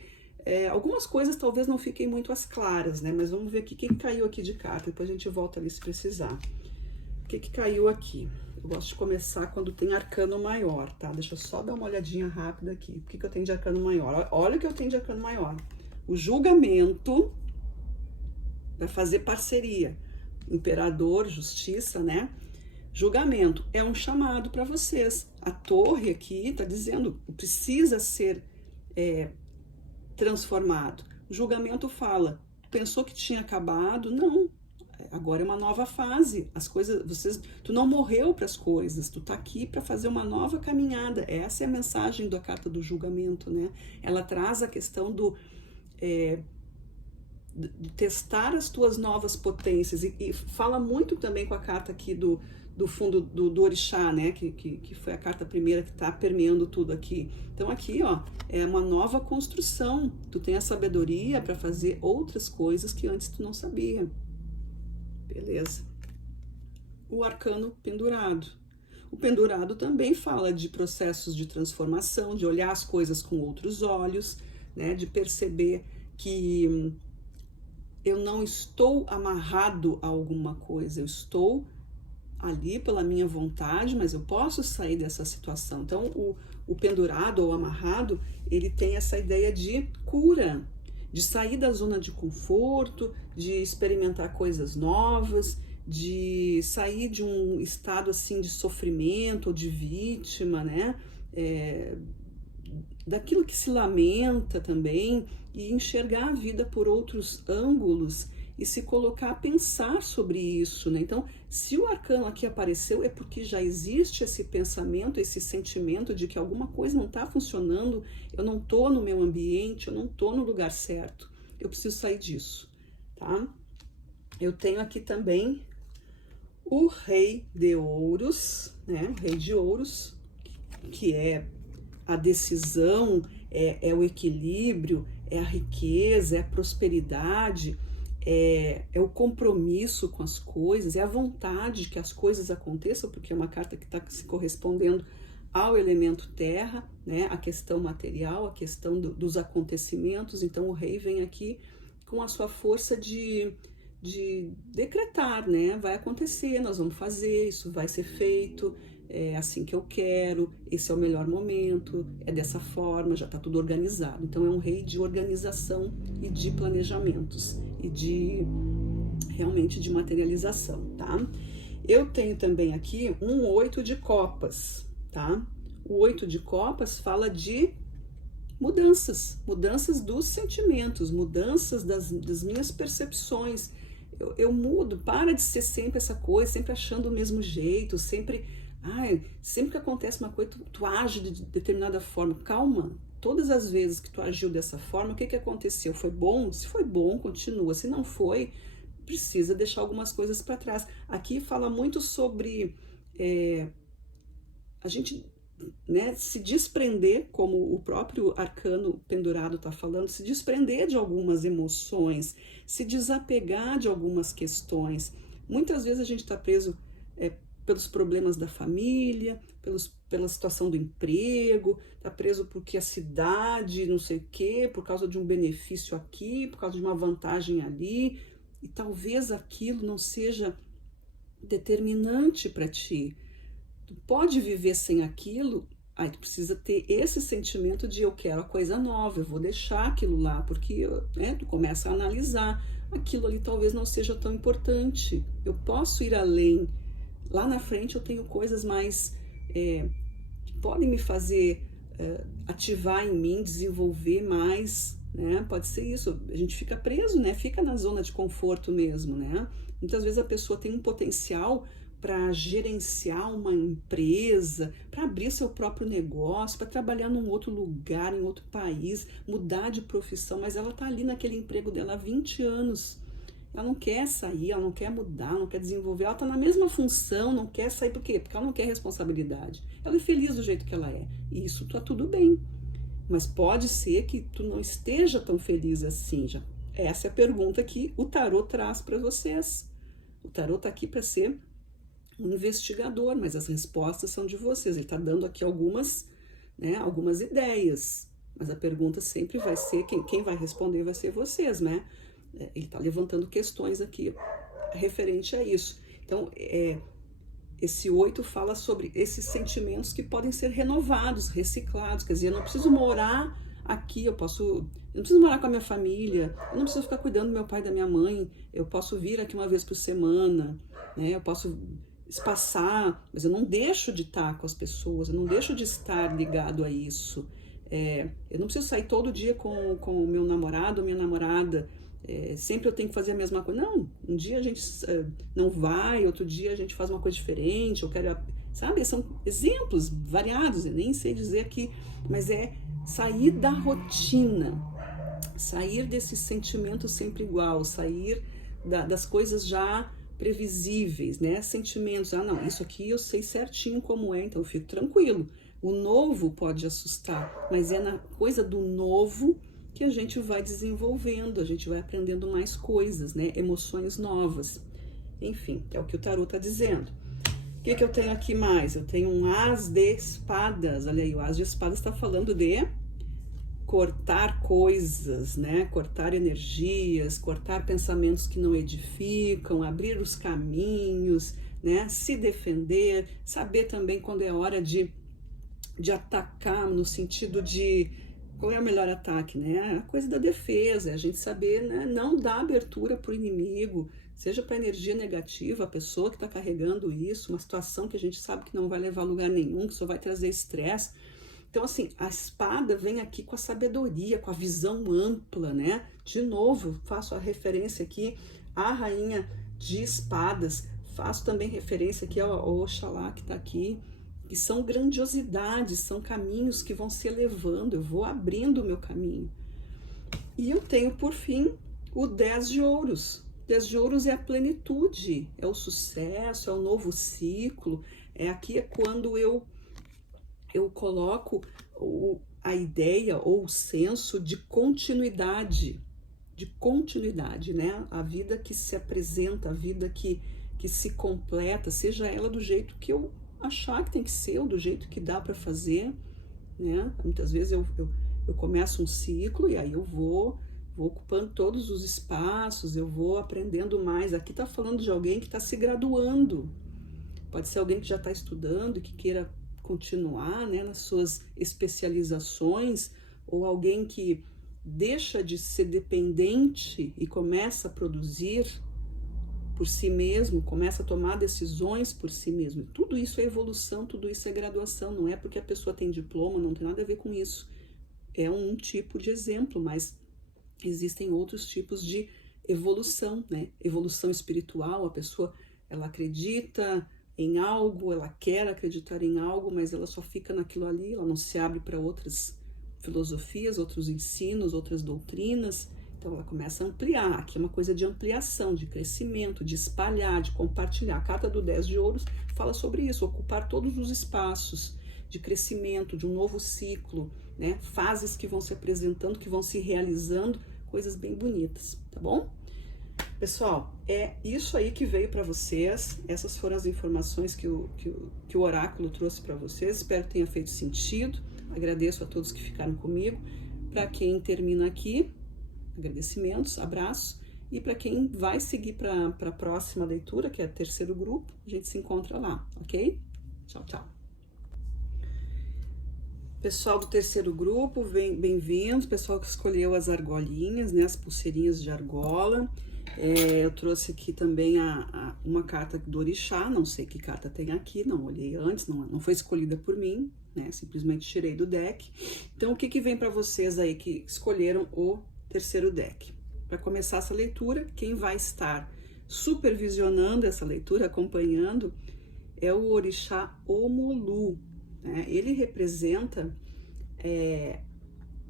algumas coisas talvez não fiquem muito as claras, né? Mas vamos ver aqui o que caiu aqui de carta, depois a gente volta ali se precisar. O que caiu aqui? Eu gosto de começar quando tem arcano maior, tá? Deixa eu só dar uma olhadinha rápida aqui. O que eu tenho de arcano maior? Olha o que eu tenho de arcano maior. O julgamento para fazer parceria. Imperador, justiça, né? Julgamento é um chamado para vocês. A torre aqui está dizendo que precisa ser transformado. O julgamento fala, pensou que tinha acabado? Não, agora é uma nova fase. As coisas, tu não morreu para as coisas, tu tá aqui para fazer uma nova caminhada. Essa é a mensagem da carta do julgamento, né? Ela traz a questão de testar as tuas novas potências e fala muito também com a carta aqui do fundo do orixá, né, que foi a carta primeira que está permeando tudo aqui. Então aqui, ó, é uma nova construção, tu tem a sabedoria para fazer outras coisas que antes tu não sabia. Beleza. O arcano pendurado. O pendurado também fala de processos de transformação, de olhar as coisas com outros olhos, né, de perceber que eu não estou amarrado a alguma coisa, eu estou ali pela minha vontade, mas eu posso sair dessa situação. Então, o pendurado ou amarrado, ele tem essa ideia de cura, de sair da zona de conforto, de experimentar coisas novas, de sair de um estado assim de sofrimento ou de vítima, né? daquilo que se lamenta também, e enxergar a vida por outros ângulos e se colocar a pensar sobre isso, né? Então, se o arcano aqui apareceu, é porque já existe esse pensamento, esse sentimento de que alguma coisa não está funcionando, eu não estou no meu ambiente, eu não estou no lugar certo, eu preciso sair disso, tá? Eu tenho aqui também o Rei de Ouros, né? O Rei de Ouros, que é a decisão, é o equilíbrio, é a riqueza, é a prosperidade, é o compromisso com as coisas, é a vontade que as coisas aconteçam, porque é uma carta que está se correspondendo ao elemento terra, né? A questão material, a questão dos acontecimentos. Então o rei vem aqui com a sua força de decretar, né? Vai acontecer, nós vamos fazer, isso vai ser feito, é assim que eu quero, esse é o melhor momento, é dessa forma, já está tudo organizado. Então é um rei de organização e de planejamentos e de realmente de materialização, tá? Eu tenho também aqui um 8 de copas, tá? O 8 de copas fala de mudanças dos sentimentos, mudanças das minhas percepções. Eu mudo, para de ser sempre essa coisa, sempre achando do mesmo jeito, sempre que acontece uma coisa, tu age de determinada forma. Calma, todas as vezes que tu agiu dessa forma, o que aconteceu? Foi bom? Se foi bom, continua. Se não foi, precisa deixar algumas coisas para trás. Aqui fala muito sobre a gente, né, se desprender, como o próprio arcano pendurado está falando, se desprender de algumas emoções, se desapegar de algumas questões. Muitas vezes a gente está preso pelos problemas da família, pela situação do emprego, está preso porque a cidade, não sei o quê, por causa de um benefício aqui, por causa de uma vantagem ali, e talvez aquilo não seja determinante para ti. Tu pode viver sem aquilo, aí tu precisa ter esse sentimento de eu quero a coisa nova, eu vou deixar aquilo lá, porque tu começa a analisar, aquilo ali talvez não seja tão importante, eu posso ir além. Lá na frente eu tenho coisas mais que podem me fazer ativar em mim, desenvolver mais, né? Pode ser isso, a gente fica preso, né? Fica na zona de conforto mesmo, né? Muitas vezes a pessoa tem um potencial para gerenciar uma empresa, para abrir seu próprio negócio, para trabalhar num outro lugar, em outro país, mudar de profissão, mas ela está ali naquele emprego dela há 20 anos. Ela não quer sair, ela não quer mudar, não quer desenvolver, ela está na mesma função, não quer sair, por quê? Porque ela não quer responsabilidade. Ela é feliz do jeito que ela é, e isso está tudo bem. Mas pode ser que tu não esteja tão feliz assim, já. Essa é a pergunta que o tarot traz para vocês. O tarot está aqui para ser um investigador, mas as respostas são de vocês. Ele está dando aqui algumas ideias, mas a pergunta sempre vai ser, quem vai responder vai ser vocês, né? Ele está levantando questões aqui referente a isso. Então, esse 8 fala sobre esses sentimentos que podem ser renovados, reciclados. Quer dizer, eu não preciso morar aqui, eu não preciso morar com a minha família, eu não preciso ficar cuidando do meu pai e da minha mãe, eu posso vir aqui uma vez por semana, né? Eu posso espaçar, mas eu não deixo de estar com as pessoas, eu não deixo de estar ligado a isso. Eu não preciso sair todo dia com o meu namorado ou minha namorada, sempre eu tenho que fazer a mesma coisa. Não, um dia a gente não vai, outro dia a gente faz uma coisa diferente, eu quero, sabe? São exemplos variados, eu nem sei dizer aqui, mas sair da rotina, sair desse sentimento sempre igual, sair das coisas já previsíveis, né? Sentimentos, não, isso aqui eu sei certinho como é, então eu fico tranquilo. O novo pode assustar, mas é na coisa do novo que a gente vai desenvolvendo, a gente vai aprendendo mais coisas, né? Emoções novas. Enfim, é o que o tarot está dizendo. O que eu tenho aqui mais? Eu tenho um As de Espadas. Olha aí, o As de Espadas está falando de cortar coisas, né? Cortar energias, cortar pensamentos que não edificam, abrir os caminhos, né? Se defender, saber também quando é hora de atacar, no sentido de qual é o melhor ataque, né? A coisa da defesa, é a gente saber, né, não dar abertura para o inimigo, seja para energia negativa, a pessoa que está carregando isso, uma situação que a gente sabe que não vai levar a lugar nenhum, que só vai trazer estresse. Então, assim, a espada vem aqui com a sabedoria, com a visão ampla, né? De novo, faço a referência aqui à rainha de espadas, faço também referência aqui ao Oxalá que está aqui, que são grandiosidades, são caminhos que vão se elevando, eu vou abrindo o meu caminho. E eu tenho, por fim, o 10 de ouros. 10 de ouros é a plenitude, é o sucesso, é o novo ciclo, aqui é quando eu coloco a ideia ou o senso de continuidade, né? A vida que se apresenta, a vida que se completa, seja ela do jeito que eu achar que tem que ser, ou do jeito que dá para fazer, né? Muitas vezes eu começo um ciclo e aí eu vou ocupando todos os espaços, eu vou aprendendo mais. Aqui tá falando de alguém que está se graduando, pode ser alguém que já está estudando e que queira continuar, né, nas suas especializações, ou alguém que deixa de ser dependente e começa a produzir por si mesmo, começa a tomar decisões por si mesmo. Tudo isso é evolução, tudo isso é graduação, não é porque a pessoa tem diploma, não tem nada a ver com isso. É um tipo de exemplo, mas existem outros tipos de evolução, né? Evolução espiritual, a pessoa, ela acredita em algo, ela quer acreditar em algo, mas ela só fica naquilo ali, ela não se abre para outras filosofias, outros ensinos, outras doutrinas. Então ela começa a ampliar. Aqui é uma coisa de ampliação, de crescimento, de espalhar, de compartilhar. A carta do 10 de ouros fala sobre isso, ocupar todos os espaços de crescimento, de um novo ciclo, né? Fases que vão se apresentando, que vão se realizando, coisas bem bonitas, tá bom? Pessoal, é isso aí que veio para vocês. Essas foram as informações que o oráculo trouxe para vocês. Espero que tenha feito sentido. Agradeço a todos que ficaram comigo. Para quem termina aqui, agradecimentos, abraço. E para quem vai seguir para a próxima leitura, que é o terceiro grupo, a gente se encontra lá, ok? Tchau, tchau. Pessoal do terceiro grupo, bem-vindos. Pessoal que escolheu as argolinhas, né, as pulseirinhas de argola. Eu trouxe aqui também uma carta do orixá, não sei que carta tem aqui, não olhei antes, não foi escolhida por mim, né? Simplesmente tirei do deck. Então, o que vem para vocês aí que escolheram o terceiro deck? Para começar essa leitura, quem vai estar supervisionando essa leitura, acompanhando, é o orixá Omolu, né? Ele representa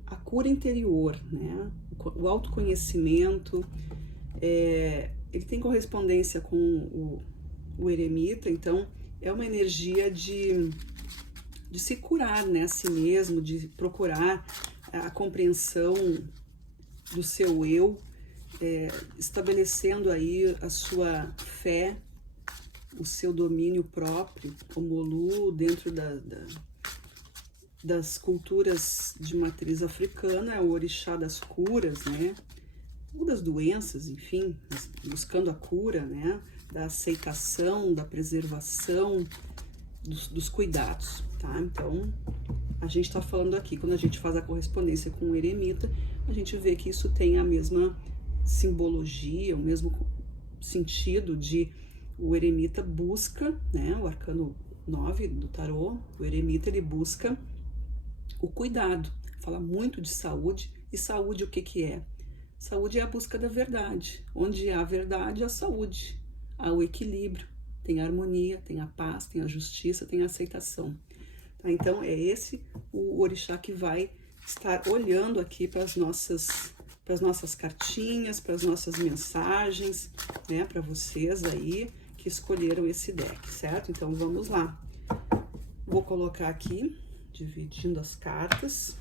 a cura interior, né? O autoconhecimento. Ele tem correspondência com o eremita, então é uma energia de se curar, né, a si mesmo, de procurar a compreensão do seu eu, estabelecendo aí a sua fé, o seu domínio próprio, como Olu, dentro das culturas de matriz africana, é o orixá das curas, né? Ou das doenças, enfim, buscando a cura, né? Da aceitação, da preservação, dos cuidados, tá? Então, a gente está falando aqui, quando a gente faz a correspondência com o eremita, a gente vê que isso tem a mesma simbologia, o mesmo sentido de o eremita busca, né? O arcano 9 do tarô, o eremita, ele busca o cuidado, fala muito de saúde, e saúde o que é? Saúde é a busca da verdade. Onde há verdade, há saúde, há o equilíbrio, tem a harmonia, tem a paz, tem a justiça, tem a aceitação. Tá? Então, é esse o orixá que vai estar olhando aqui para as nossas cartinhas, para as nossas mensagens, né? Para vocês aí que escolheram esse deck, certo? Então, vamos lá. Vou colocar aqui, dividindo as cartas.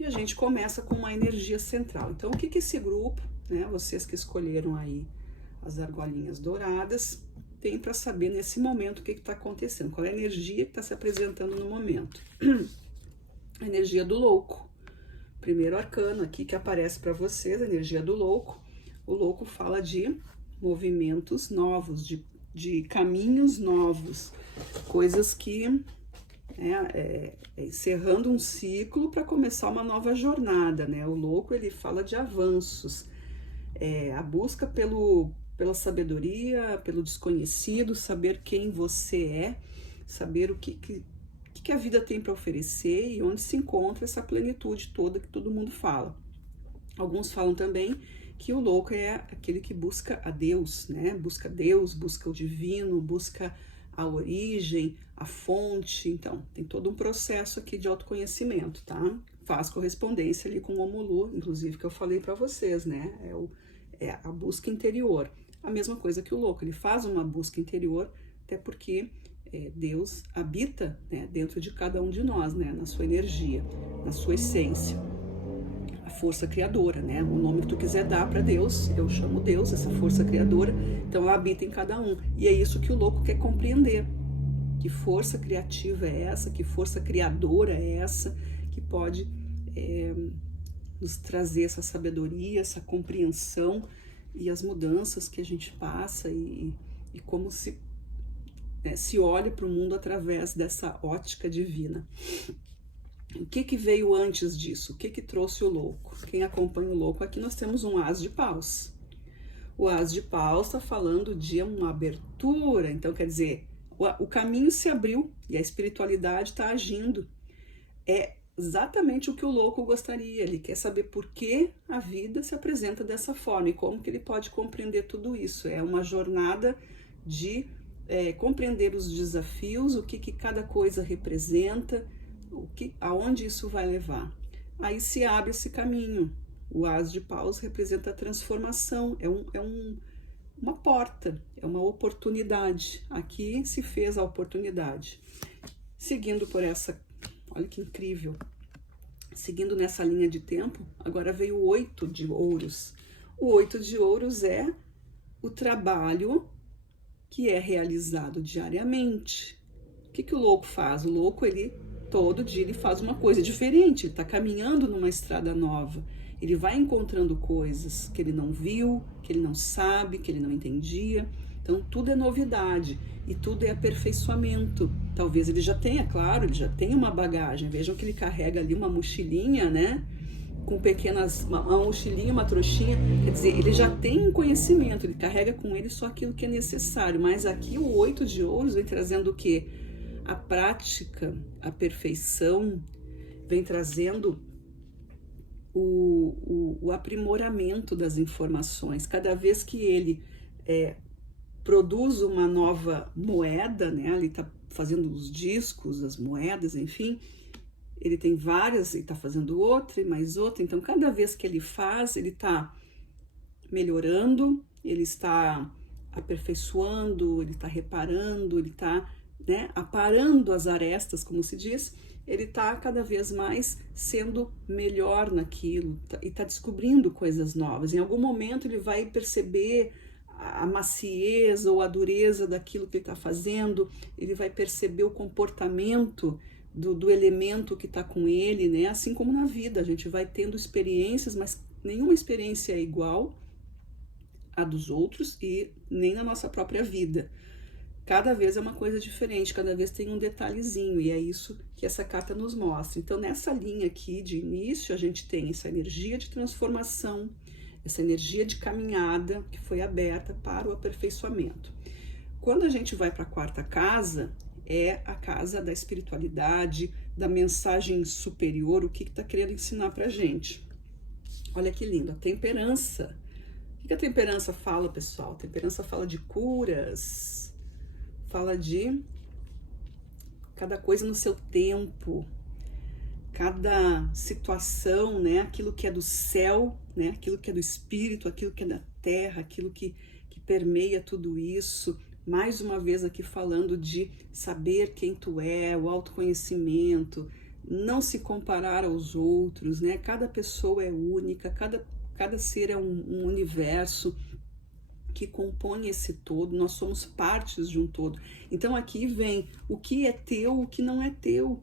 E a gente começa com uma energia central. Então, o que esse grupo, né, vocês que escolheram aí as argolinhas douradas, tem para saber nesse momento o que está acontecendo? Qual é a energia que está se apresentando no momento? A energia do louco. Primeiro arcano aqui que aparece para vocês, a energia do louco. O louco fala de movimentos novos, de caminhos novos, coisas que... encerrando um ciclo para começar uma nova jornada, né? O louco, ele fala de avanços, a busca pela sabedoria, pelo desconhecido, saber quem você é, saber o que que a vida tem para oferecer e onde se encontra essa plenitude toda que todo mundo fala. Alguns falam também que o louco é aquele que busca a Deus, né? Busca Deus, busca o divino, busca a origem, a fonte. Então, tem todo um processo aqui de autoconhecimento, tá? Faz correspondência ali com o Omulu, inclusive, que eu falei para vocês, né? É a busca interior. A mesma coisa que o louco, ele faz uma busca interior, até porque Deus habita, né, dentro de cada um de nós, né? Na sua energia, na sua essência. A força criadora, né? O nome que tu quiser dar para Deus, eu chamo Deus, essa força criadora, então ela habita em cada um. E é isso que o louco quer compreender. Que força criativa é essa? Que força criadora é essa? Que pode nos trazer essa sabedoria, essa compreensão e as mudanças que a gente passa e como se olha para o mundo através dessa ótica divina. O que veio antes disso? O que trouxe o louco? Quem acompanha o louco? Aqui nós temos um As de Paus. O As de Paus está falando de uma abertura, então quer dizer, o caminho se abriu e a espiritualidade está agindo. É exatamente o que o louco gostaria, ele quer saber por que a vida se apresenta dessa forma e como que ele pode compreender tudo isso. É uma jornada de compreender os desafios, o que cada coisa representa, aonde isso vai levar. Aí se abre esse caminho. O As de Paus representa a transformação, uma porta, é uma oportunidade. Aqui se fez a oportunidade. Seguindo por essa, olha que incrível, seguindo nessa linha de tempo, agora veio o 8 de ouros. O 8 de ouros é o trabalho que é realizado diariamente. O que o louco faz? O louco, todo dia ele faz uma coisa diferente, ele está caminhando numa estrada nova, ele vai encontrando coisas que ele não viu, que ele não sabe, que ele não entendia. Então tudo é novidade e tudo é aperfeiçoamento. Talvez ele já tenha, claro, ele já tenha uma bagagem. Vejam que ele carrega ali uma mochilinha, né? Com pequenas, uma mochilinha, uma trouxinha. Quer dizer, ele já tem um conhecimento, ele carrega com ele só aquilo que é necessário. Mas aqui o 8 de ouros vem trazendo o quê? A prática, a perfeição, vem trazendo o aprimoramento das informações. Cada vez que ele produz uma nova moeda, né? Ele está fazendo os discos, as moedas, enfim, ele tem várias, ele está fazendo outra e mais outra. Então, cada vez que ele faz, ele está melhorando, ele está aperfeiçoando, ele está reparando, ele está aparando as arestas, como se diz. Ele está cada vez mais sendo melhor naquilo e está descobrindo coisas novas. Em algum momento ele vai perceber a maciez ou a dureza daquilo que ele está fazendo, ele vai perceber o comportamento do elemento que está com ele, né? Assim como na vida, a gente vai tendo experiências, mas nenhuma experiência é igual à dos outros e nem na nossa própria vida. Cada vez é uma coisa diferente, cada vez tem um detalhezinho, e é isso que essa carta nos mostra. Então, nessa linha aqui de início, a gente tem essa energia de transformação, essa energia de caminhada que foi aberta para o aperfeiçoamento. Quando a gente vai para a quarta casa, é a casa da espiritualidade, da mensagem superior, o que está querendo ensinar para a gente. Olha que lindo, a temperança. O que a temperança fala, pessoal? A temperança fala de curas, fala de cada coisa no seu tempo, cada situação, né? Aquilo que é do céu, né? Aquilo que é do espírito, aquilo que é da terra, aquilo que permeia tudo isso. Mais uma vez aqui falando de saber quem tu é, o autoconhecimento, não se comparar aos outros, né? Cada pessoa é única, cada ser é um universo que compõe esse todo, nós somos partes de um todo. Então aqui vem o que é teu, o que não é teu,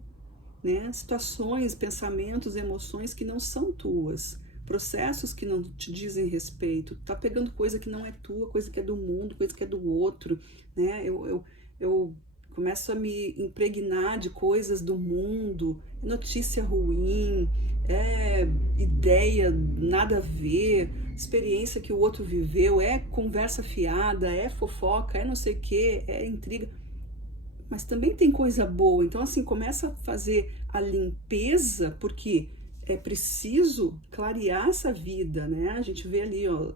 né? Situações, pensamentos, emoções que não são tuas, processos que não te dizem respeito, tá pegando coisa que não é tua, coisa que é do mundo, coisa que é do outro, né? Eu começo a me impregnar de coisas do mundo, notícia ruim, ideia nada a ver, experiência que o outro viveu, conversa fiada, fofoca, não sei o que, intriga. mas também tem coisa boa. Então, assim, começa a fazer a limpeza, porque é preciso clarear essa vida, né? A gente vê ali, ó,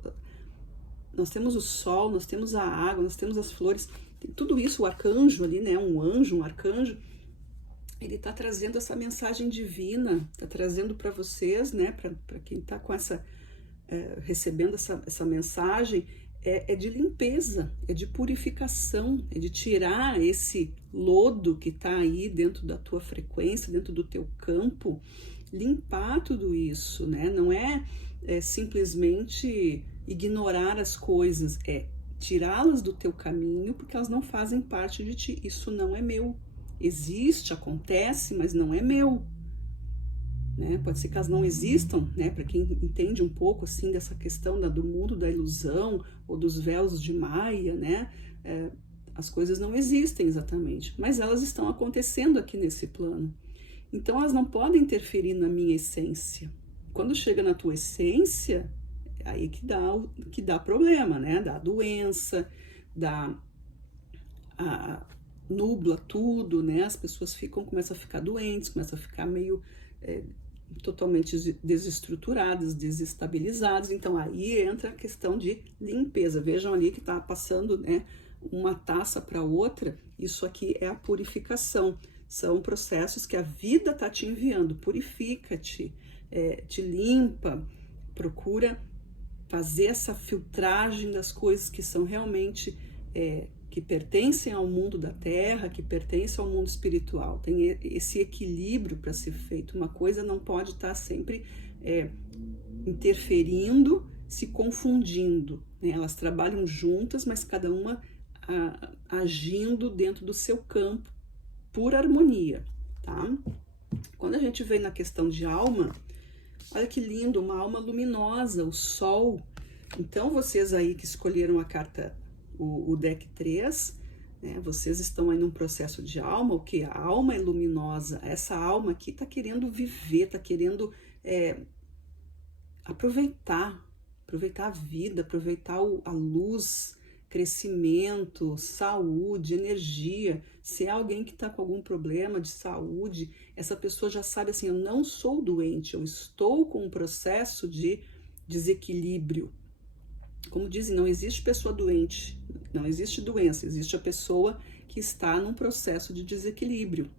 nós temos o sol, nós temos a água, nós temos as flores, tem tudo isso, o arcanjo ali, né? Um anjo, um arcanjo, ele tá trazendo essa mensagem divina, tá trazendo para vocês, né? Para quem tá com essa, recebendo essa mensagem, é de limpeza, é de purificação, é de tirar esse lodo que tá aí dentro da tua frequência, dentro do teu campo, limpar tudo isso, né? Não é simplesmente ignorar as coisas, é tirá-las do teu caminho porque elas não fazem parte de ti. Isso não é meu. Existe, acontece, mas não é meu. Né? Pode ser que elas não existam, né? Para quem entende um pouco assim dessa questão do mundo da ilusão ou dos véus de Maia, né? As coisas não existem exatamente, mas elas estão acontecendo aqui nesse plano. Então elas não podem interferir na minha essência. Quando chega na tua essência, é aí que dá problema, né? Dá doença, nubla tudo, né? As pessoas começam a ficar doentes, começam a ficar meio totalmente desestruturadas, desestabilizadas. Então aí entra a questão de limpeza. Vejam ali que está passando, né, uma taça para outra. Isso aqui é a purificação. São processos que a vida está te enviando. Purifica-te, te limpa, procura fazer essa filtragem das coisas que são realmente que pertencem ao mundo da terra, que pertencem ao mundo espiritual. Tem esse equilíbrio para ser feito. Uma coisa não pode estar sempre interferindo, se confundindo, né? Elas trabalham juntas, mas cada uma agindo dentro do seu campo, por harmonia, tá? Quando a gente vem na questão de alma, olha que lindo, uma alma luminosa, o sol. Então, vocês aí que escolheram a carta, o deck 3, né, vocês estão aí num processo de alma, o que? A alma é luminosa, essa alma aqui tá querendo viver, tá querendo aproveitar a vida, aproveitar a luz, crescimento, saúde, energia. Se é alguém que está com algum problema de saúde, essa pessoa já sabe assim, eu não sou doente, eu estou com um processo de desequilíbrio. Como dizem, não existe pessoa doente, não existe doença, existe a pessoa que está num processo de desequilíbrio.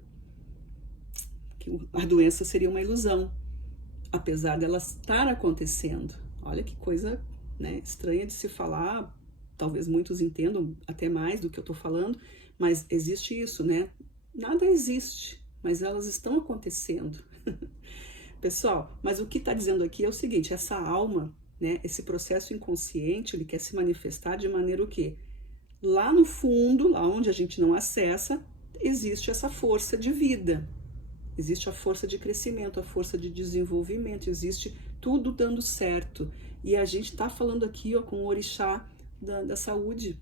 A doença seria uma ilusão, apesar dela estar acontecendo. Olha que coisa, né, estranha de se falar, talvez muitos entendam até mais do que eu estou falando, mas existe isso, né? Nada existe, mas elas estão acontecendo. Pessoal, mas o que está dizendo aqui é o seguinte, essa alma, né, esse processo inconsciente, ele quer se manifestar de maneira o quê? Lá no fundo, lá onde a gente não acessa, existe essa força de vida, existe a força de crescimento, a força de desenvolvimento, existe tudo dando certo. E a gente está falando aqui, ó, com o orixá da saúde.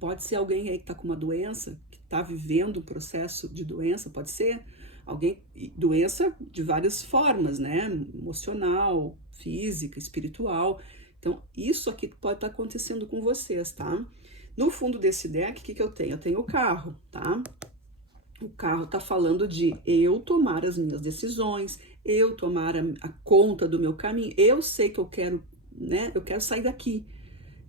Pode ser alguém aí que está com uma doença, que está vivendo um processo de doença, pode ser alguém, doença de várias formas, né? Emocional, física, espiritual. Então, isso aqui pode estar acontecendo com vocês, tá? No fundo desse deck, o que eu tenho? Eu tenho o carro, tá? O carro tá falando de eu tomar as minhas decisões, eu tomar a conta do meu caminho. Eu sei que eu quero, né? Eu quero sair daqui.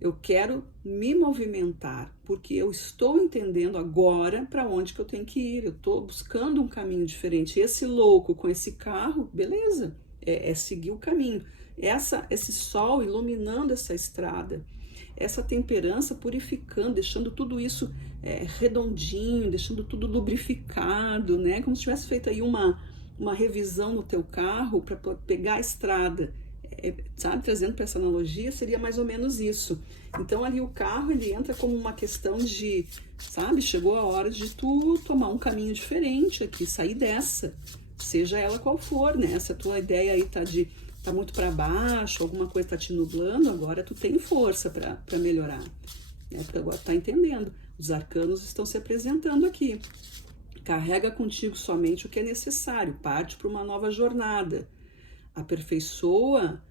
Eu quero me movimentar, porque eu estou entendendo agora para onde que eu tenho que ir. Eu estou buscando um caminho diferente. Esse louco com esse carro, beleza, é seguir o caminho. Esse sol iluminando essa estrada, essa temperança purificando, deixando tudo isso redondinho, deixando tudo lubrificado, né? Como se tivesse feito aí uma revisão no teu carro para pegar a estrada. Sabe, trazendo para essa analogia, seria mais ou menos isso. Então ali o carro, ele entra como uma questão de, sabe, chegou a hora de tu tomar um caminho diferente aqui, sair dessa, seja ela qual for, né? Se a tua ideia aí tá muito para baixo, alguma coisa tá te nublando, agora tu tem força para melhorar, né? Porque agora tu tá entendendo, os arcanos estão se apresentando aqui. Carrega contigo somente o que é necessário, parte para uma nova jornada. Aperfeiçoa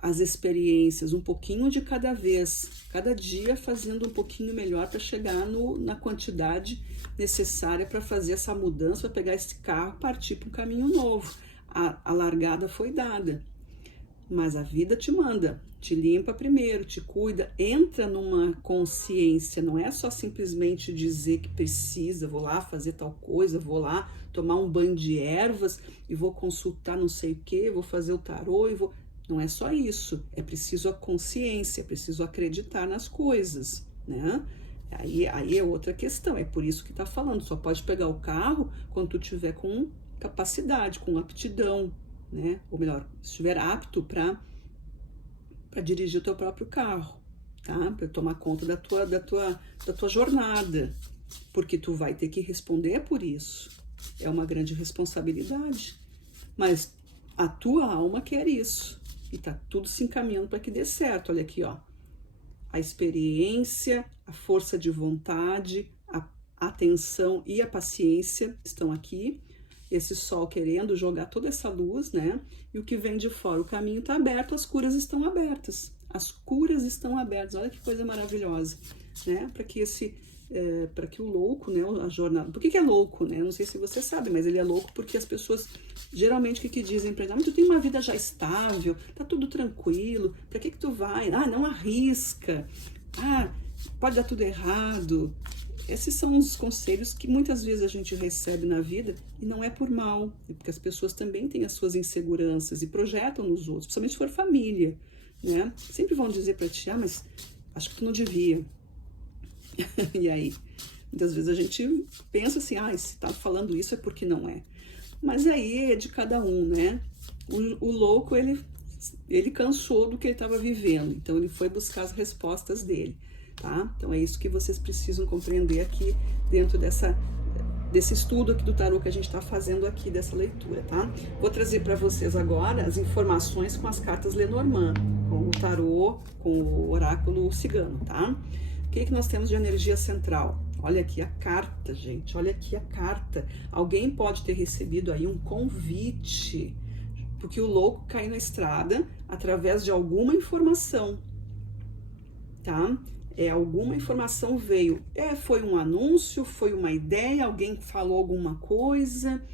as experiências, um pouquinho de cada vez, cada dia fazendo um pouquinho melhor para chegar na quantidade necessária para fazer essa mudança, para pegar esse carro e partir para um caminho novo. A largada foi dada, mas a vida te manda, te limpa primeiro, te cuida, entra numa consciência, não é só simplesmente dizer que precisa, vou lá fazer tal coisa, vou lá tomar um banho de ervas e vou consultar não sei o que, vou fazer o tarô e vou... Não é só isso, é preciso a consciência, é preciso acreditar nas coisas, né? Aí é outra questão, é por isso que tá falando, só pode pegar o carro quando tu tiver com capacidade, com aptidão, né? Ou melhor, se estiver apto para dirigir o teu próprio carro, tá? Para tomar conta da tua jornada, porque tu vai ter que responder por isso. É uma grande responsabilidade, mas a tua alma quer isso. E tá tudo se encaminhando para que dê certo. Olha aqui, ó. A experiência, a força de vontade, a atenção e a paciência estão aqui. Esse sol querendo jogar toda essa luz, né? E o que vem de fora, o caminho tá aberto, as curas estão abertas. As curas estão abertas. Olha que coisa maravilhosa, né? Para que o louco, né, a jornada... Por que é louco, né? Não sei se você sabe, mas ele é louco porque as pessoas, geralmente, o que dizem para ele? Mas tu tem uma vida já estável, tá tudo tranquilo, para que tu vai? Ah, não arrisca. Ah, pode dar tudo errado. Esses são os conselhos que muitas vezes a gente recebe na vida e não é por mal, é porque as pessoas também têm as suas inseguranças e projetam nos outros, principalmente se for família, né? Sempre vão dizer para ti, ah, mas acho que tu não devia. E aí, muitas vezes a gente pensa assim, ah, se tá falando isso é porque não é. Mas aí é de cada um, né? O louco, ele cansou do que ele estava vivendo, então ele foi buscar as respostas dele, tá? Então é isso que vocês precisam compreender aqui dentro desse estudo aqui do tarô que a gente está fazendo aqui, dessa leitura, tá? Vou trazer para vocês agora as informações com as cartas Lenormand, com o tarô, com o oráculo cigano, tá? O que nós temos de energia central? Olha aqui a carta, gente, olha aqui a carta. Alguém pode ter recebido aí um convite, porque o louco caiu na estrada através de alguma informação, tá? Alguma informação veio. Foi um anúncio, foi uma ideia, alguém falou alguma coisa,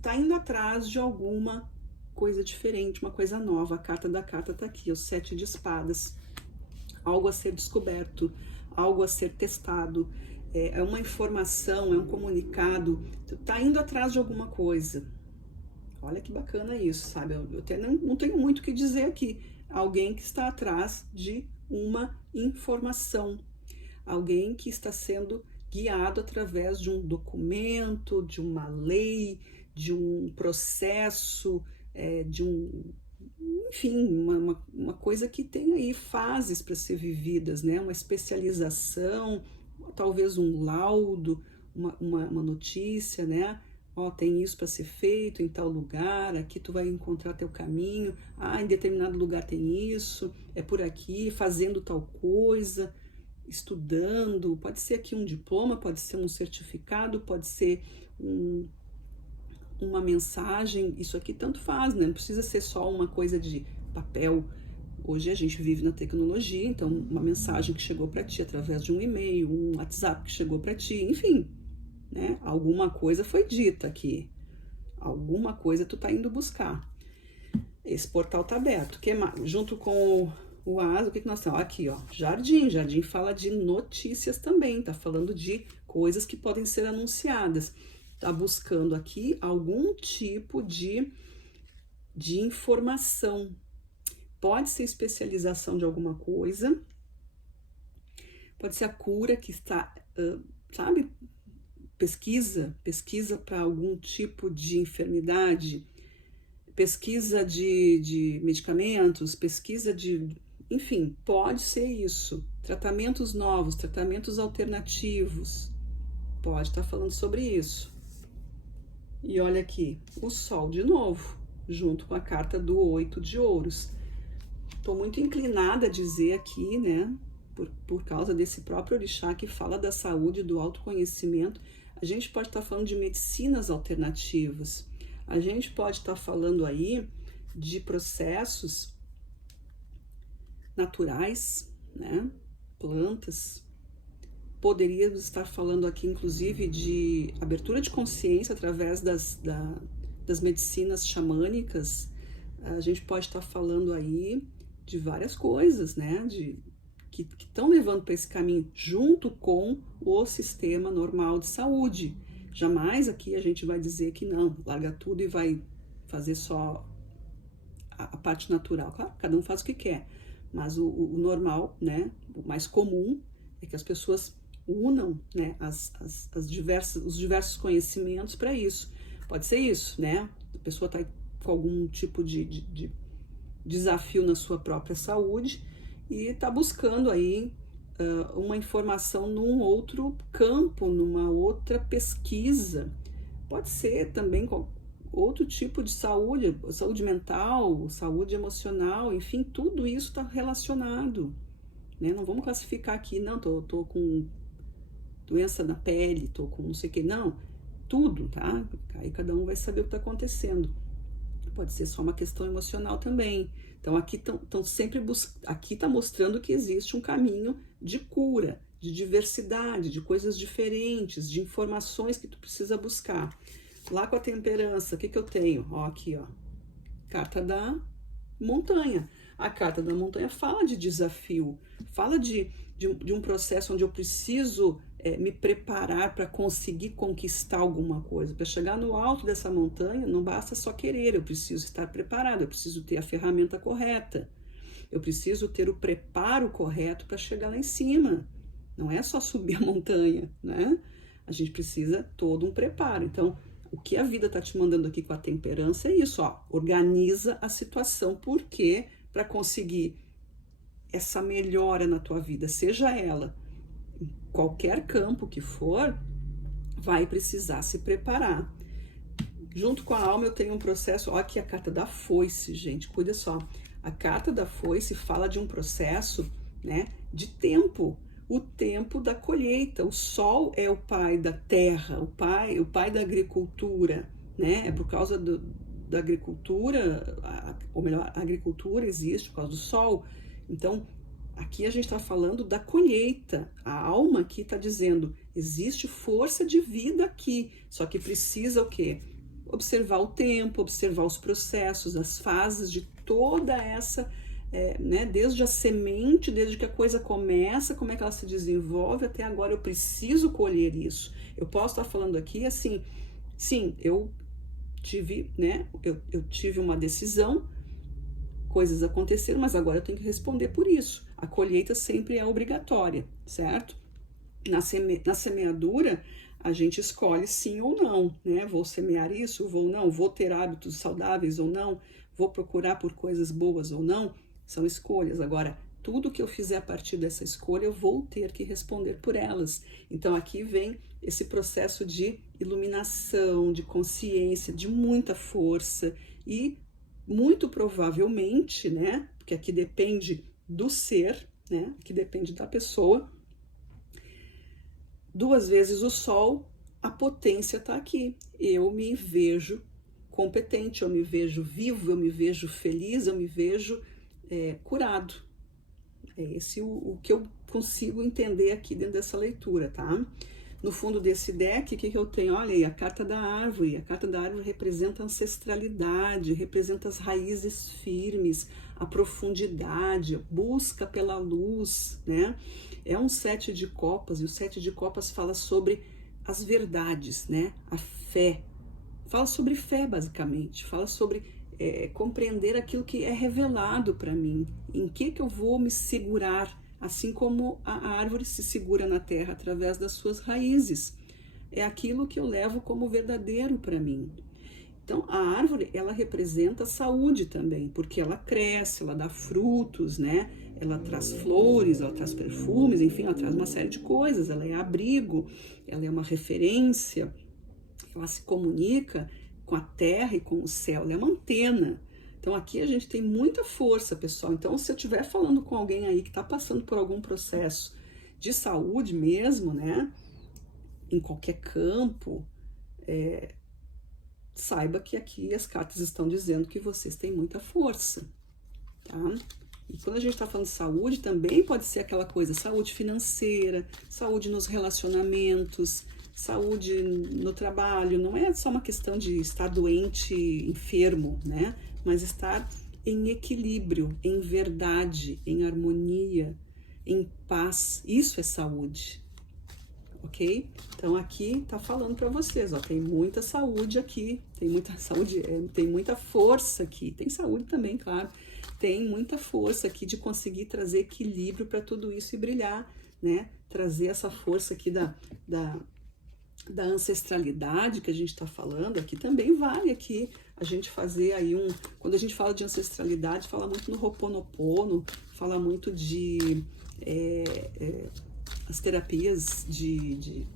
tá indo atrás de alguma coisa diferente, uma coisa nova. A carta da carta tá aqui, o 7 de espadas. Algo a ser descoberto, algo a ser testado, é uma informação, é um comunicado, tu tá indo atrás de alguma coisa. Olha que bacana isso, sabe? Eu até não tenho muito o que dizer aqui. Alguém que está atrás de uma informação, alguém que está sendo guiado através de um documento, de uma lei, de um processo, enfim, uma coisa que tem aí fases para ser vividas, né? Uma especialização, talvez um laudo, uma notícia, né? Ó, tem isso para ser feito em tal lugar, aqui tu vai encontrar teu caminho, em determinado lugar tem isso, é por aqui, fazendo tal coisa, estudando, pode ser aqui um diploma, pode ser um certificado, pode ser uma mensagem, isso aqui tanto faz, né? Não precisa ser só uma coisa de papel. Hoje a gente vive na tecnologia, então uma mensagem que chegou para ti através de um e-mail, um WhatsApp que chegou para ti, enfim, né? Alguma coisa foi dita aqui, alguma coisa tu tá indo buscar. Esse portal tá aberto, junto com o asa, o que nós temos? Aqui, ó, jardim fala de notícias também, tá falando de coisas que podem ser anunciadas. Tá buscando aqui algum tipo de informação. Pode ser especialização de alguma coisa, pode ser a cura que está, sabe, pesquisa para algum tipo de enfermidade, pesquisa de medicamentos, pesquisa enfim, pode ser isso. Tratamentos novos, tratamentos alternativos, pode estar falando sobre isso. E olha aqui, o sol de novo, junto com a carta do 8 de ouros. Estou muito inclinada a dizer aqui, né, por causa desse próprio orixá que fala da saúde, do autoconhecimento, a gente pode estar falando de medicinas alternativas, a gente pode estar falando aí de processos naturais, né? Plantas. Poderíamos estar falando aqui, inclusive, de abertura de consciência através das medicinas xamânicas. A gente pode estar falando aí de várias coisas, né? Que estão levando para esse caminho, junto com o sistema normal de saúde. Jamais aqui a gente vai dizer que não, larga tudo e vai fazer só a parte natural. Claro, cada um faz o que quer, mas o normal, né, o mais comum é que as pessoas unam, né, os diversos conhecimentos para isso. Pode ser isso, né? A pessoa está com algum tipo de desafio na sua própria saúde e está buscando aí uma informação num outro campo, numa outra pesquisa. Pode ser também com outro tipo de saúde mental, saúde emocional, enfim, tudo isso está relacionado, né? Não vamos classificar aqui, não, tô com doença na pele, tô com não sei o que, não, tudo, tá? Aí cada um vai saber o que está acontecendo. Pode ser só uma questão emocional também. Então aqui estão sempre aqui está mostrando que existe um caminho de cura, de diversidade, de coisas diferentes, de informações que tu precisa buscar. Lá com a temperança, o que eu tenho? Ó, aqui, ó, carta da montanha. A carta da montanha fala de desafio, fala de um processo onde eu preciso me preparar para conseguir conquistar alguma coisa. Para chegar no alto dessa montanha, não basta só querer, eu preciso estar preparado, eu preciso ter a ferramenta correta, eu preciso ter o preparo correto para chegar lá em cima. Não é só subir a montanha, né? A gente precisa todo um preparo. Então, o que a vida está te mandando aqui com a temperança é isso, ó, organiza a situação, porque para conseguir essa melhora na tua vida, seja ela em qualquer campo que for, vai precisar se preparar. Junto com a alma eu tenho um processo, ó, aqui a carta da foice, gente, cuida só. A carta da foice fala de um processo, né, de tempo. O tempo da colheita. O sol é o pai da terra, o pai da agricultura, né? É por causa da agricultura, ou melhor, a agricultura existe por causa do sol. Então, aqui a gente está falando da colheita. A alma aqui está dizendo, existe força de vida aqui, só que precisa o quê? Observar o tempo, observar os processos, as fases de toda essa... né, desde a semente, desde que a coisa começa, como é que ela se desenvolve, até agora eu preciso colher isso. Eu posso estar falando aqui assim, sim, eu tive, né, eu tive uma decisão, coisas aconteceram, mas agora eu tenho que responder por isso. A colheita sempre é obrigatória, certo? Na semeadura, a gente escolhe sim ou não, né? Vou semear isso, vou não, vou ter hábitos saudáveis ou não, vou procurar por coisas boas ou não. São escolhas. Agora, tudo que eu fizer a partir dessa escolha, eu vou ter que responder por elas. Então, aqui vem esse processo de iluminação, de consciência, de muita força e, muito provavelmente, né, porque aqui depende do ser, né, aqui depende da pessoa, 2 vezes o sol, a potência está aqui. Eu me vejo competente, eu me vejo vivo, eu me vejo feliz, eu me vejo curado. É esse o que eu consigo entender aqui dentro dessa leitura, tá? No fundo desse deck, o que eu tenho? Olha aí, a carta da árvore. A carta da árvore representa a ancestralidade, representa as raízes firmes, a profundidade, busca pela luz, né? É um 7 de copas, e o 7 de copas fala sobre as verdades, né? A fé. Fala sobre fé, basicamente. Fala sobre compreender aquilo que é revelado para mim, em que eu vou me segurar, assim como a árvore se segura na terra através das suas raízes. É aquilo que eu levo como verdadeiro para mim. Então, a árvore, ela representa a saúde também, porque ela cresce, ela dá frutos, né? Ela traz flores, ela traz perfumes, enfim, ela traz uma série de coisas. Ela é abrigo, ela é uma referência, ela se comunica com a terra e com o céu, ela é uma antena. Então aqui a gente tem muita força, pessoal. Então se eu estiver falando com alguém aí que está passando por algum processo de saúde mesmo, né, em qualquer campo, saiba que aqui as cartas estão dizendo que vocês têm muita força, tá? E quando a gente está falando de saúde, também pode ser aquela coisa, saúde financeira, saúde nos relacionamentos, saúde no trabalho. Não é só uma questão de estar doente, enfermo, né? Mas estar em equilíbrio, em verdade, em harmonia, em paz. Isso é saúde, ok? Então aqui tá falando para vocês, ó, tem muita saúde aqui, tem muita saúde, tem muita força aqui, tem saúde também, claro, tem muita força aqui de conseguir trazer equilíbrio para tudo isso e brilhar, né? Trazer essa força aqui da ancestralidade que a gente está falando, aqui também vale aqui a gente fazer aí quando a gente fala de ancestralidade, fala muito no Ho'oponopono, fala muito de as terapias de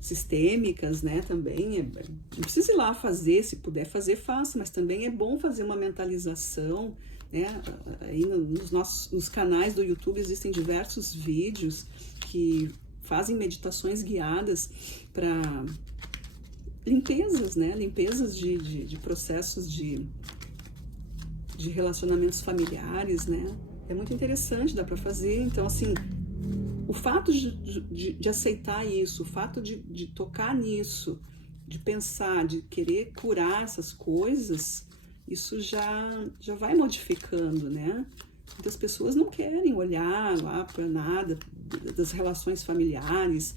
sistêmicas, né, também, não precisa ir lá fazer, se puder fazer, faça, mas também é bom fazer uma mentalização, né, aí nos canais do YouTube existem diversos vídeos que fazem meditações guiadas para limpezas, né, limpezas de processos de relacionamentos familiares, né, é muito interessante, dá para fazer, então assim, o fato de aceitar isso, o fato de tocar nisso, de pensar, de querer curar essas coisas, isso já vai modificando, né? Muitas pessoas não querem olhar lá para nada das relações familiares,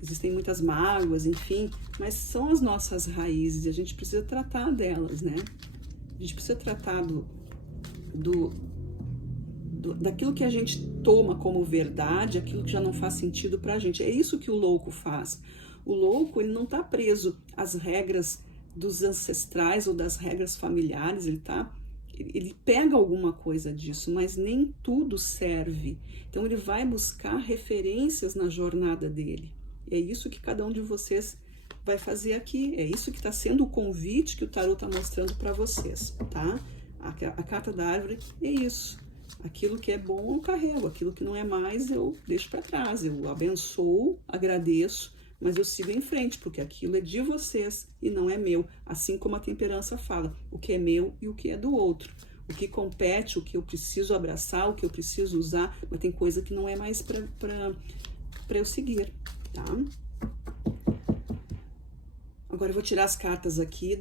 existem muitas mágoas, enfim, mas são as nossas raízes e a gente precisa tratar delas, né? A gente precisa tratar daquilo que a gente toma como verdade, aquilo que já não faz sentido pra gente. É isso que o louco faz. O louco, ele não tá preso às regras dos ancestrais ou das regras familiares, ele pega alguma coisa disso, mas nem tudo serve. Então ele vai buscar referências na jornada dele. É isso que cada um de vocês vai fazer aqui. É isso que está sendo o convite que o tarô está mostrando para vocês, tá? A carta da árvore é isso. Aquilo que é bom eu carrego, aquilo que não é mais eu deixo para trás, eu abençoo, agradeço, mas eu sigo em frente, porque aquilo é de vocês e não é meu, assim como a temperança fala, o que é meu e o que é do outro, o que compete, o que eu preciso abraçar, o que eu preciso usar, mas tem coisa que não é mais para eu seguir, tá? Agora eu vou tirar as cartas aqui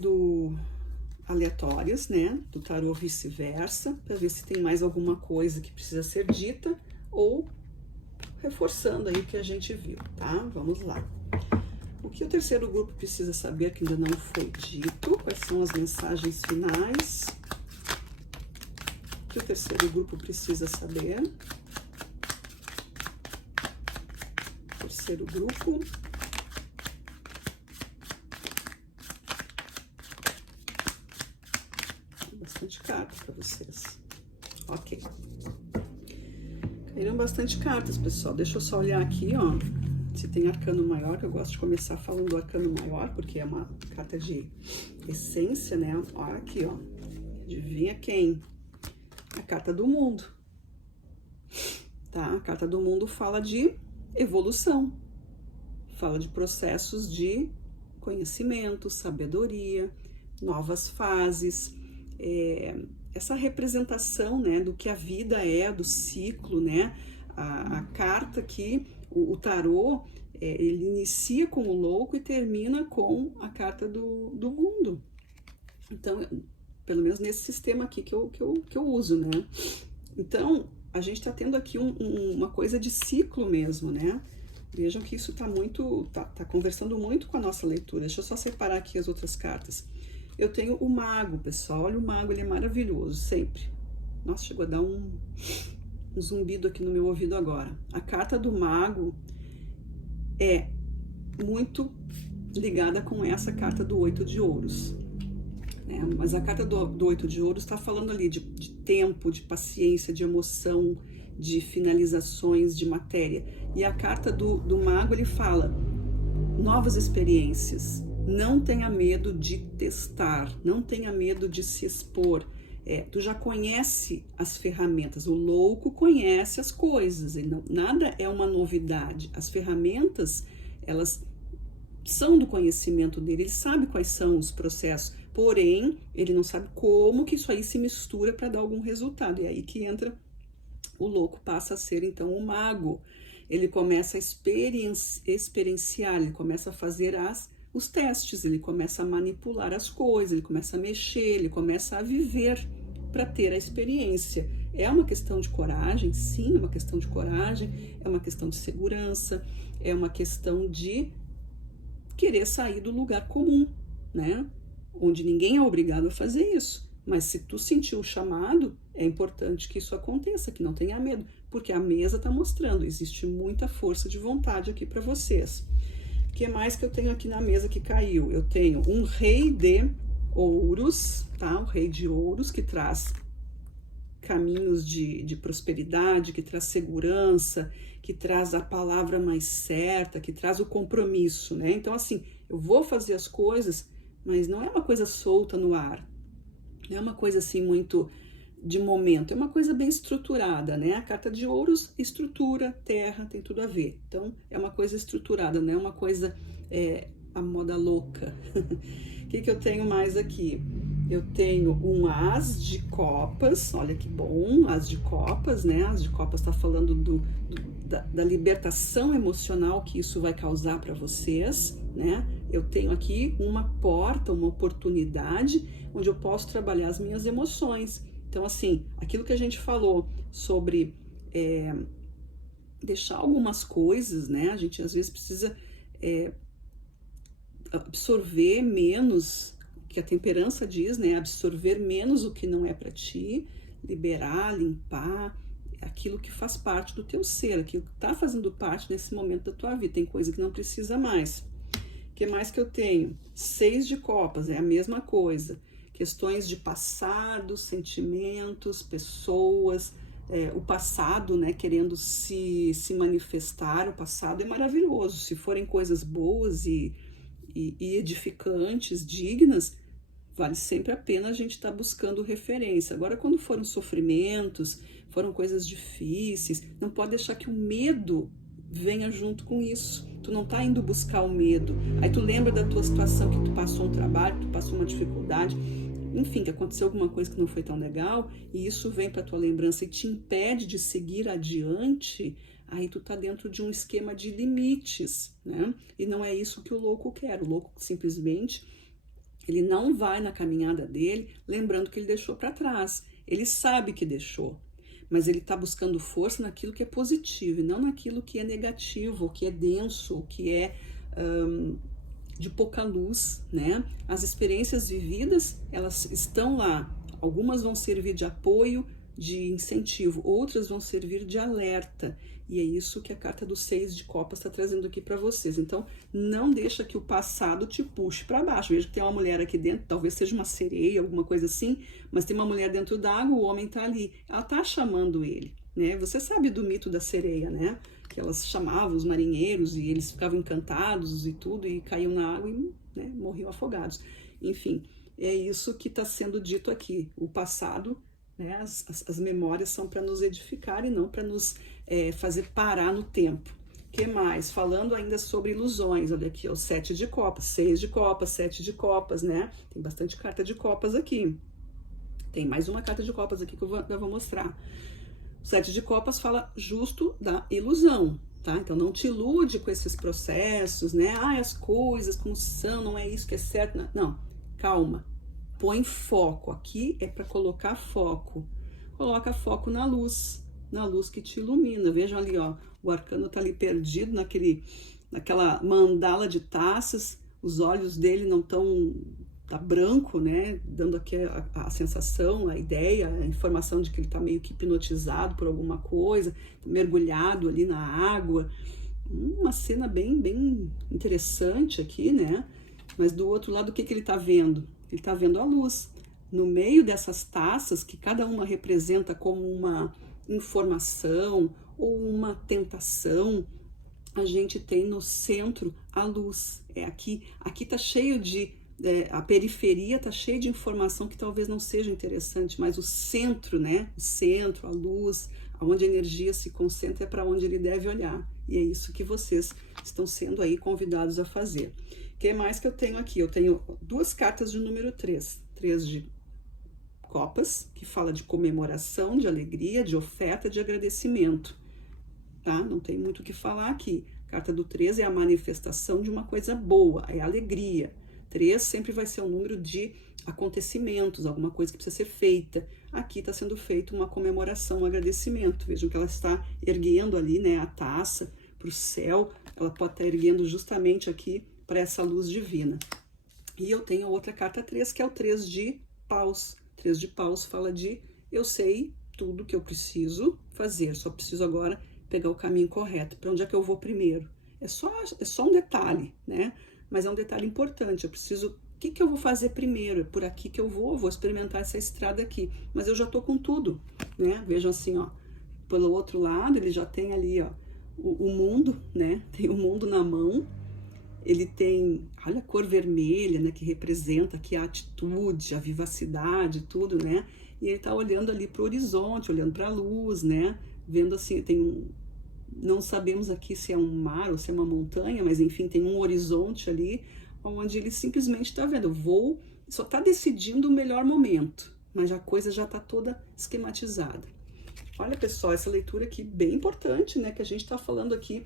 aleatórias, né, do tarô vice-versa, para ver se tem mais alguma coisa que precisa ser dita ou reforçando aí o que a gente viu, tá? Vamos lá. O que o terceiro grupo precisa saber que ainda não foi dito? Quais são as mensagens finais? O que o terceiro grupo precisa saber? Terceiro grupo. Bastante cartas para vocês. Ok. Caíram bastante cartas, pessoal. Deixa eu só olhar aqui, ó, se tem arcano maior, que eu gosto de começar falando do arcano maior, porque é uma carta de essência, né? Olha aqui, ó. Adivinha quem? A carta do mundo. Tá? A carta do mundo fala de evolução. Fala de processos de conhecimento, sabedoria, novas fases. Essa representação, né, do que a vida é, do ciclo, né, a carta aqui, o tarô, ele inicia com o louco e termina com a carta do mundo. Então, pelo menos nesse sistema aqui que eu uso, né. Então, a gente está tendo aqui uma coisa de ciclo mesmo, né. Vejam que isso tá conversando muito com a nossa leitura. Deixa eu só separar aqui as outras cartas. Eu tenho o mago, pessoal. Olha o mago, ele é maravilhoso, sempre. Nossa, chegou a dar um zumbido aqui no meu ouvido agora. A carta do mago é muito ligada com essa carta do 8 de ouros. Né? Mas a carta do 8 de ouros está falando ali de tempo, de paciência, de emoção, de finalizações, de matéria. E a carta do mago, ele fala novas experiências. Não tenha medo de testar, não tenha medo de se expor. Tu já conhece as ferramentas, o louco conhece as coisas, nada é uma novidade. As ferramentas, elas são do conhecimento dele, ele sabe quais são os processos, porém, ele não sabe como que isso aí se mistura para dar algum resultado. E aí que entra o louco, passa a ser então o mago. Ele começa a experienciar, ele começa a fazer os testes, ele começa a manipular as coisas, ele começa a mexer, ele começa a viver para ter a experiência. É uma questão de coragem, sim, é uma questão de coragem, é uma questão de segurança, é uma questão de querer sair do lugar comum, né? Onde ninguém é obrigado a fazer isso. Mas se tu sentir o chamado, é importante que isso aconteça, que não tenha medo, porque a mesa está mostrando, existe muita força de vontade aqui para vocês. O que mais que eu tenho aqui na mesa que caiu? Eu tenho um rei de ouros, tá? O rei de ouros que traz caminhos de prosperidade, que traz segurança, que traz a palavra mais certa, que traz o compromisso, né? Então, assim, eu vou fazer as coisas, mas não é uma coisa solta no ar, não é uma coisa assim muito de momento, é uma coisa bem estruturada, né? A carta de ouros, estrutura, terra, tem tudo a ver. Então, é uma coisa estruturada, não é uma coisa a moda louca. O que eu tenho mais aqui? Eu tenho um as de copas, olha que bom, as de copas, né? As de copas está falando da libertação emocional que isso vai causar para vocês, né? Eu tenho aqui uma porta, uma oportunidade onde eu posso trabalhar as minhas emoções. Então, assim, aquilo que a gente falou sobre deixar algumas coisas, né? A gente às vezes precisa absorver menos, que a temperança diz, né? Absorver menos o que não é para ti, liberar, limpar aquilo que faz parte do teu ser, aquilo que está fazendo parte nesse momento da tua vida. Tem coisa que não precisa mais. O que mais que eu tenho? 6 de copas, é a mesma coisa. Questões de passado, sentimentos, pessoas, o passado, né, querendo se manifestar. O passado é maravilhoso. Se forem coisas boas e edificantes, dignas, vale sempre a pena a gente estar buscando referência. Agora, quando foram sofrimentos, foram coisas difíceis, não pode deixar que o medo venha junto com isso. Tu não tá indo buscar o medo. Aí tu lembra da tua situação, que tu passou um trabalho, que tu passou uma dificuldade, enfim, que aconteceu alguma coisa que não foi tão legal, e isso vem pra tua lembrança e te impede de seguir adiante. Aí tu tá dentro de um esquema de limites, né? E não é isso que o louco quer. O louco simplesmente, ele não vai na caminhada dele lembrando que ele deixou para trás. Ele sabe que deixou, mas ele tá buscando força naquilo que é positivo e não naquilo que é negativo, que é denso, que é de pouca luz, né? As experiências vividas, elas estão lá. Algumas vão servir de apoio, de incentivo, outras vão servir de alerta. E é isso que a carta do 6 de copas está trazendo aqui para vocês. Então, não deixa que o passado te puxe para baixo. Veja que tem uma mulher aqui dentro, talvez seja uma sereia, alguma coisa assim, mas tem uma mulher dentro d'água, o homem está ali. Ela está chamando ele, né? Você sabe do mito da sereia, né? Que elas chamavam os marinheiros e eles ficavam encantados e tudo, e caíam na água e, né, morriam afogados. Enfim, é isso que está sendo dito aqui. O passado, né, as memórias são para nos edificar e não para nos fazer parar no tempo. O que mais? Falando ainda sobre ilusões, olha aqui, o 7 de copas, 6 de copas, 7 de copas, né? Tem bastante carta de copas aqui. Tem mais uma carta de copas aqui que eu vou mostrar. O 7 de copas fala justo da ilusão, tá? Então não te ilude com esses processos, né? Ah, as coisas como são, não é isso que é certo. Não, calma. Põe foco. Aqui é para colocar foco. Coloca foco na luz que te ilumina. Vejam ali, ó, o arcano tá ali perdido naquela mandala de taças. Os olhos dele não estão, tá branco, né? Dando aqui a sensação, a ideia, a informação de que ele tá meio que hipnotizado por alguma coisa, mergulhado ali na água. Uma cena bem interessante aqui, né? Mas do outro lado, o que ele tá vendo? Ele está vendo a luz. No meio dessas taças, que cada uma representa como uma informação ou uma tentação, a gente tem no centro a luz. Aqui está cheio a periferia está cheia de informação que talvez não seja interessante, mas o centro, né? O centro, a luz, onde a energia se concentra é para onde ele deve olhar. E é isso que vocês estão sendo aí convidados a fazer. O que mais que eu tenho aqui? Eu tenho 2 cartas de número 3. 3 de copas, que fala de comemoração, de alegria, de oferta, de agradecimento. Tá? Não tem muito o que falar aqui. A carta do 3 é a manifestação de uma coisa boa, é a alegria. 3 sempre vai ser um número de acontecimentos, alguma coisa que precisa ser feita. Aqui está sendo feita uma comemoração, um agradecimento. Vejam que ela está erguendo ali, né, a taça para o céu. Ela pode estar erguendo justamente aqui para essa luz divina. E eu tenho outra carta 3, que é o 3 de paus. 3 de paus fala de eu sei tudo que eu preciso fazer, só preciso agora pegar o caminho correto. Para onde é que eu vou primeiro? É só um detalhe, né? Mas é um detalhe importante. Eu preciso... O que eu vou fazer primeiro? É por aqui que eu vou experimentar essa estrada aqui. Mas eu já tô com tudo, né? Vejam assim, ó. Pelo outro lado, ele já tem ali, ó, o mundo, né? Tem o mundo na mão. Ele tem, olha a cor vermelha, né? Que representa aqui a atitude, a vivacidade, tudo, né? E ele tá olhando ali pro horizonte, olhando para a luz, né? Vendo assim, tem um... Não sabemos aqui se é um mar ou se é uma montanha, mas enfim, tem um horizonte ali, onde ele simplesmente está vendo, só está decidindo o melhor momento, mas a coisa já está toda esquematizada. Olha, pessoal, essa leitura aqui bem importante, né, que a gente está falando aqui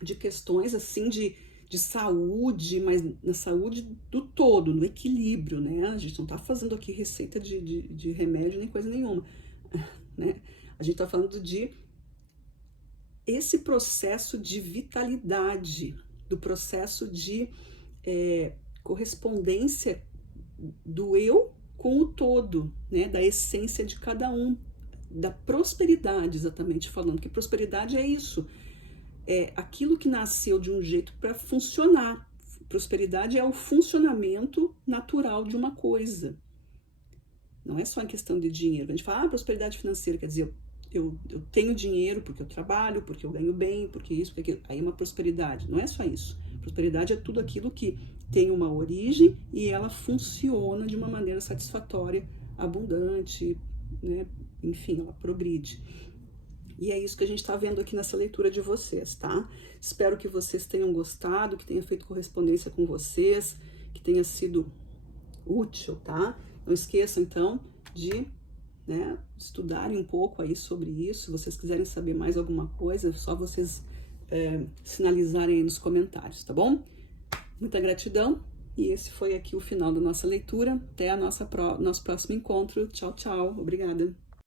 de questões, assim, de saúde, mas na saúde do todo, no equilíbrio, né, a gente não está fazendo aqui receita de remédio nem coisa nenhuma, né, a gente está falando de esse processo de vitalidade, do processo de correspondência do eu com o todo, né? Da essência de cada um, da prosperidade, exatamente falando, que prosperidade é isso, é aquilo que nasceu de um jeito para funcionar. Prosperidade é o funcionamento natural de uma coisa. Não é só em questão de dinheiro. A gente fala, prosperidade financeira, quer dizer, eu tenho dinheiro porque eu trabalho, porque eu ganho bem, porque isso, porque aquilo. Aí é uma prosperidade. Não é só isso. Prosperidade é tudo aquilo que tem uma origem e ela funciona de uma maneira satisfatória, abundante, né? Enfim, ela progride. E é isso que a gente está vendo aqui nessa leitura de vocês, tá? Espero que vocês tenham gostado, que tenha feito correspondência com vocês, que tenha sido útil, tá? Não esqueçam, então, de estudarem um pouco aí sobre isso. Se vocês quiserem saber mais alguma coisa, é só vocês sinalizarem aí nos comentários, tá bom? Muita gratidão, e esse foi aqui o final da nossa leitura. Até nosso próximo encontro. Tchau, tchau. Obrigada.